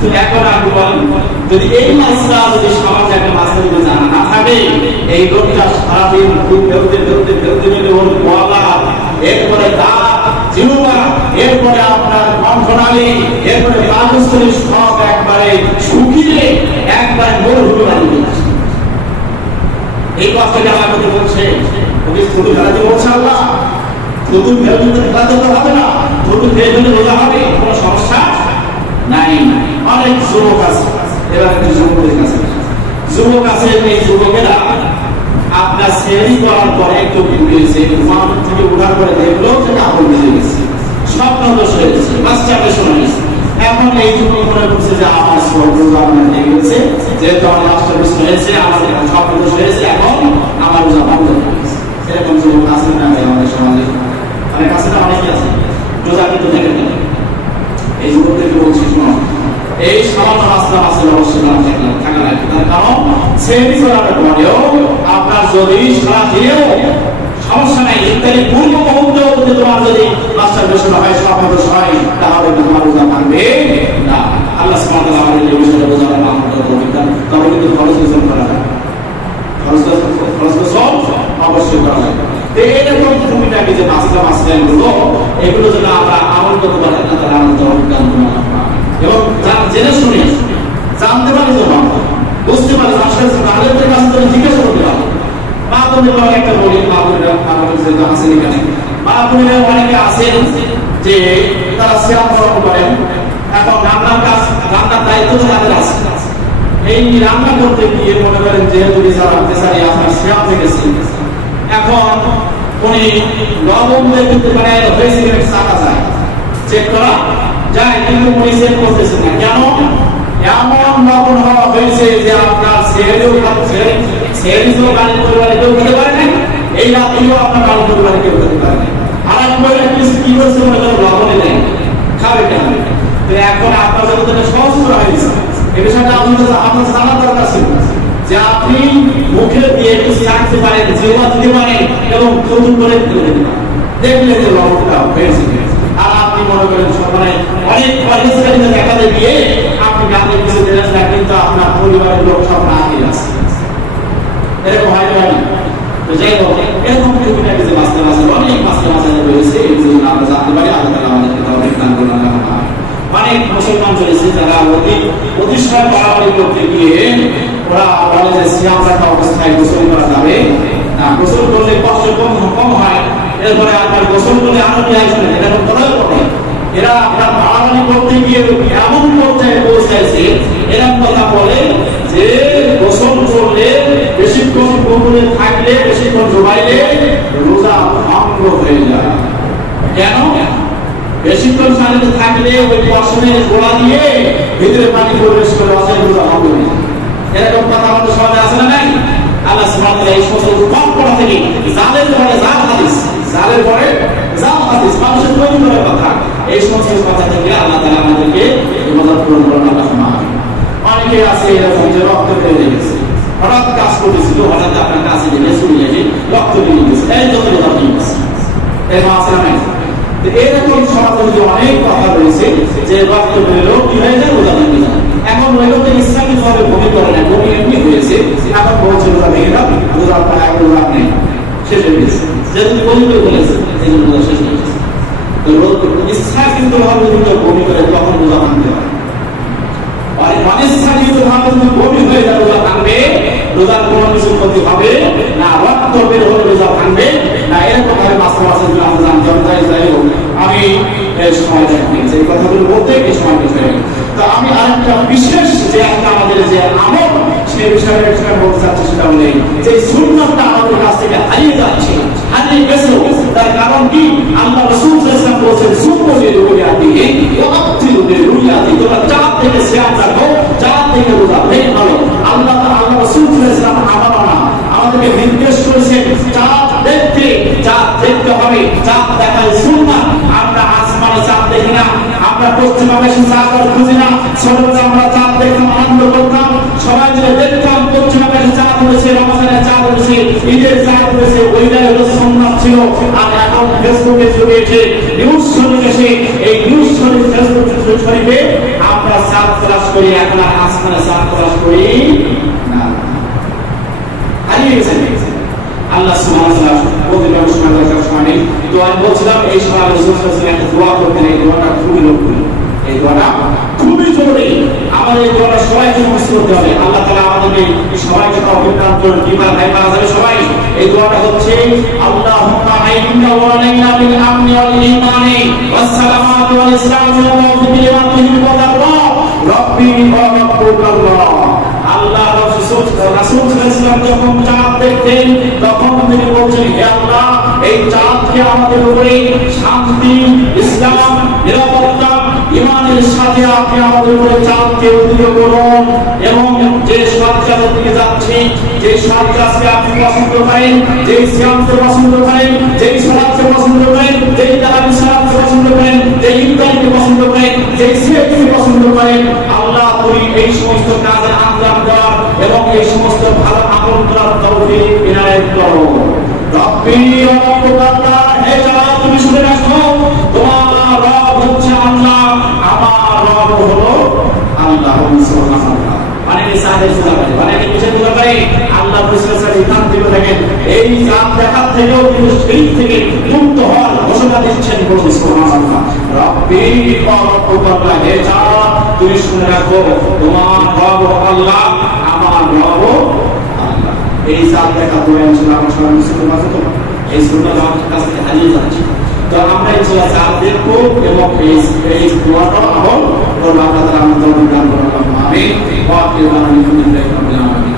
তো এখন আপনি বলেন যদি এই মাসলা যদি সমাজে একটা মাসলা যদি জানা না থাকে, এই লোকটা সারাদিন খুব ফেলতে ওর গলা, এরপরে দাঁত, জিহ্বা, এরপরে আপনার কণ্ঠনালী, এরপরে পাকস্থলী সব একবারে শুকিয়ে একবার মরুভূমি বানিয়ে দিচ্ছে। এই কথাটা আমার মধ্যে বলছে ওকে শুধু ফেলাতে বলছে আল্লাহ, শুধু ফেলাতে হবে না, শুধু খেয়ে ফেলে রোজা হবে, কোনো সমস্যা নাই। অনেক যুবক আছে, এবার একটু যুবকের কাছে, যুবক আছে, এই যুবকেরা আপনার সেরি করার পরে একটু ঘুরিয়েছে, ঘুমানো থেকে উঠার পরে দেখলো যে কাপড় ভিজে গেছে, স্বপ্ন দোষ হয়েছে, বাচ্চা বেশ হয়েছে। এখন এই যুবক মনে করছে যে আমার রোজা হয়ে গেছে, যেহেতু আমার বাচ্চা বেশ হয়েছে, আমার স্বপ্ন দোষ হয়েছে, এখন আমার রোজা বন্ধ হয়ে গেছে। এরকম যুবক আছে না আমাদের সমাজে? অনেক আছে না? অনেকে আছে। রোজা কিন্তু দেখে নেই। এই যুবকদেরকে বলছি শোনো, এই সামান্য রাস্তা মাসের অবশ্যই থাকা লাগবে। তার কারণ সেহরি করার পরেও আপনার যদি সারা দিলেও সমস্যা নাই, ইত্যাদি পূর্ব মুহূর্তেও যদি তোমার যদি মাস্টার বেশন হয়, সমাবেশ হয়, তাহলে তোমার রোজা থাকবে না। আল্লাহ সুবহানাহু ওয়া তাআলা এই বিষয়ে রোজার মান্য করতে, তবে কিন্তু খরচ গোসল করা যায়, খরচ গোসল অবশ্যই করা যায়। এরকম ভূমিটাকে যে মাসলাগুলো এগুলো যেন আমরা আমল করতে পারি, তাদের আনন্দ অজ্ঞান এবং জেনে শুনে জানতে পারি, তো বুঝতে পারি, তাদের কাছে তো জিজ্ঞাসা করতে পারি। মা বোনেরা একটা বলি, মা বোনেরা আসেন এখানে, মা বোনেরা অনেকে আসেন যে তারা সিয়াম পালন করেন, এখন রান্নার কাজ, রান্নার দায়িত্ব তাদের আছে। এই রান্না করতে গিয়ে মনে করেন যেহেতু বেচারি আপনার সিয়াম থেকেছে, এখন উনি লবণ দেখতে পারে হয়েছে চাকা যায়, চেক করা যায়, কিন্তু উনি চেক করতেছেন না। কেন? এমন লবণ হওয়া হয়েছে যে আপনার সেহরিও গাড়ির পরিবারে কেউ খেতে পারে না, এই রাত্রিও আপনার গাড়ির পরিবারে কেউ খেতে পারে না। আর এক মহিলা কি করছে মনে করেন লবণে নেই, খাবে কেন? তো এখন আপনার জগতে সহজ করা হয়েছে, এই বিষয়টা আপনার জানার দরকার ছিল যে আপনি মুখে দিয়ে একটু চাকতে পারেন, জিহ্বা দিতে পারেন এবং নতুন করে দেখলে যে লবণটা হয়েছে। আর আপনি মনে করেন মানে অনেক পরিষ্কারিতা দেখাতে গিয়ে আপনি গানে কিছু দিলেন না, কিন্তু আপনার পরিবারের লোক সব না দিয়ে আসছে, এরকম হয় না? তো যাই হোক, এরকম কিছু যে মাসে মাসে অনেক মাসে মাসে রয়েছে, এই জন্য আমরা জানতে পারি। আল্লাহ তাআলা আমাদেরকে তৌফিক দান করুন। অনেক মুসলমান রয়েছে যারা অতিশয় বাড়াবাড়ি করতে গিয়ে ওরা বলে যে সিয়াম রাখা অবস্থায় গোসল করা যাবে না, গোসল করলে কষ্ট কম হয়, এরপরে আপনার গোসল করলে আরো কি আসবে, এটা বলার পরে এরা আপনার বাড়াবাড়ি করতে গিয়ে এমন পর্যায়ে পৌঁছাইছে, এরকম কথা বলে যে গোসল করলে বেশিক্ষণ পুকুরে থাকলে বেশিক্ষণ ডুবাইলে রোজা ভঙ্গ হয়ে যায়। কেন? বেশিক্ষণ পানিতে থাকলে ওই পশমের গোড়া দিয়ে ভিতরে পানি প্রবেশ করে অসহায় রোজা ভঙ্গ হয়ে যায়। এরকম কথা আমাদের সমাজে আছে না নাই? আল্লাহ সুবহানাহু ওয়া তাআলা এই সমস্ত কম পড়া থেকে জালের পরে জাল হাদিস, জালের পরে জাল হাদিস, মানুষের তৈরি করার কথা, এই সমস্ত কথা থেকে আল্লাহ তাআলা আমাদেরকে ইবাদত করুন। আল্লাহ অনেকে আছে এরকম যে রক্ত বেরিয়ে গেছে, হঠাৎ কাজ করতেছিল, হঠাৎ আপনার কাছে গেলে শুনিয়ে যে রক্ত বেরিয়ে গেছে, এই যত রোজা ভেঙে গেছে, এর আছে না নাই? এরকম সমাজে অনেক কথা রয়েছে যে রক্ত বেরোলেও কি হয়ে যায়, রোজা ভেঙে যায়। এখন ওই লোকের ইসলামিক ভাবে বমি করে না, বমি এমনি হয়েছে, এখন বলছে রোজা ভেঙে যাবে, রোজা প্রায় রোজা নেই, শেষ হয়ে গেছে, যেহেতু বমি করে বলেছে এই জন্য রোজা শেষ হয়ে গেছে। তো ইচ্ছাকৃত ভাবে যদি বমি করে তখন রোজা ভাঙতে হয়, আর অনিচ্ছাকৃত ভাবে যদি বমি হয়ে যায় রোজা ভাঙবে, রোজার কোনো কিছু ক্ষতি হবে না, রক্ত বের হলে রোজা ভাঙবে না, এরকম ভাবে মাস্টার আমরা জানতে যাই হোক। আমি সময় দেখি যে কথাগুলো বলতে এই সময় বিষয়ে তো আমি আরেকটা বিশেষ যে একটা আমাদের যে আমল সেই বিষয়ে বলতে চাচ্ছি, সেটা হলে যে সুন্নাতটা আমাদের কাছ থেকে হারিয়ে যাচ্ছে, হারিয়ে গেছে। তার কারণ কি? আল্লাহ রাসূল সাল্লাল্লাহু আলাইহি ওয়াসাল্লাম বলেছেন সুন্নতের রুয়াতি ওয়াক্তির রুয়াতি, তোমরা চাঁদ থেকে সিয়াম রাখো, চাঁদ থেকে রোজা ভেঙে ফেলো। আল্লাহ রাসূল সাল্লাল্লাহু আলাইহি ওয়াসাল্লাম আমাদেরকে নির্দেশ করেছেন চাঁদ দেখতে হবে, চাঁদ দেখার সুন্নাত। আমরা আসমানে চাঁদ দেখি না, আমরা পশ্চিম আকাশে চাঁদ আর খুঁজি না। ছোটবেলায় আমরা চাঁদ দেখতাম, আনন্দ করতাম, সবাই মিলে দেখতাম পশ্চিম আকাশে চাঁদ হয়েছে, রমজানের চাঁদ হয়েছে, ঈদের চাঁদ হয়েছে, ওইটাই হলো সুন্নাত ছিল। আর এখন ফেসবুকে চলে এসে নিউজ শরীফ এসে এই নিউজ শরীফ ফেসবুক শরীফে আমরা চাঁদ তলাশ করি, এখন আর আসমানে চাঁদ তলাশ করি না, হারিয়ে গেছে। আল্লাহ সুবহানাহু ওয়া তাআলা বলতে পারেন সুবহানাহু সময় তো আমি বলছিলাম এই সময় রাসূল সাল্লাল্লাহু আলাইহি ওয়াসাল্লাম একটা দোয়া করতেন, এই দোয়াটা খুবই লোকপ্রিয়, এই দোয়াটা খুবই জরুরি, আমাদের এই দোয়াটা সবাইকে মুখস্থ করতে হবে। আল্লাহ তাআলা আমাদেরকে সবাইকে তৌফিক দান করুন, বিমান ভাই পাওয়া যাবে সবাই। এই দোয়াটা হচ্ছে আল্লাহুম্মা আইনা ওয়া আলাইনা বিল আমনি ওয়াল ঈমানি ওয়াস সালামাতি ওয়াল ইসলামি ওয়া তাওফিকি লিমা তুহিব্বু ওয়া তারদা রাব্বি ওয়া রাব্বুকাল্লাহ। আল্লাহ রাসূল সাল্লাল্লাহু আলাইহি ওয়াসাল্লাম যখন চাঁদ দেখতেন তখন তিনি বলছেন, হে আল্লাহ, এই চাঁদকে আমাদের উপরে শান্তি, ইসলাম, নিরাপত্তা, ঈমানের সাথে আপনি আমাদের উপরে চাঁদকে উদিত করুন, এবং যে সাতটার দিকে যাচ্ছি, যে সাত কাজকে আপনি পছন্দ করেন, যে সিয়ামকে পছন্দ করেন, যে সালাতকে পছন্দ করেন, যে তারাবি সালাতকে পছন্দ করেন, যে ইফতারকে পছন্দ করেন, যে সিয়ামকে পছন্দ করেন, আল্লাহ তুমি এই সমস্ত কাজের আঞ্জাম দেওয়ার এবং এই সমস্ত ভালো আমল করার তৌফিক ইনায়েত করো। রব্বি ওয়া রাব্বুকাল্লাহ, হে চাঁদ তুমি শুনে রাখো, তোমার রব হচ্ছে আল্লাহ, আমার রব হলো আল্লাহ সুবহানাহু ওয়া তাআলা। মানে সাহেব সুবহানাহু মানে কিসের দোয়া করে? আল্লাহ রাসূলের বিধান দিয়ে থাকেন, এই চাঁদ দেখার থেকেও কিন্তু শিরক থেকে মুক্ত হওয়ার ঘোষণা দিচ্ছেন সুবহানাল্লাহ। রব্বি ওয়া রাব্বুকাল্লাহ, হে চাঁদ তুমি শুনে রাখো, তোমার রব আল্লাহ, আমার রব আল্লাহ। এই চাঁদ দেখা দোয়া ইনশাআল্লাহ আমরা সবাই মুসলমান আছে তো এই সুন্নাত আমাদের কাছ থেকে হারিয়ে যাচ্ছে। তো আমরা ইনশাআল্লাহ চাঁদ দেখবো এবং এই দোয়াটা আমল করব। আল্লাহ তাআলা আমাদের দান করুন। আমিন। ওয়া আখিরু দাওয়ানা আলহামদুলিল্লাহি রাব্বিল আলামিন।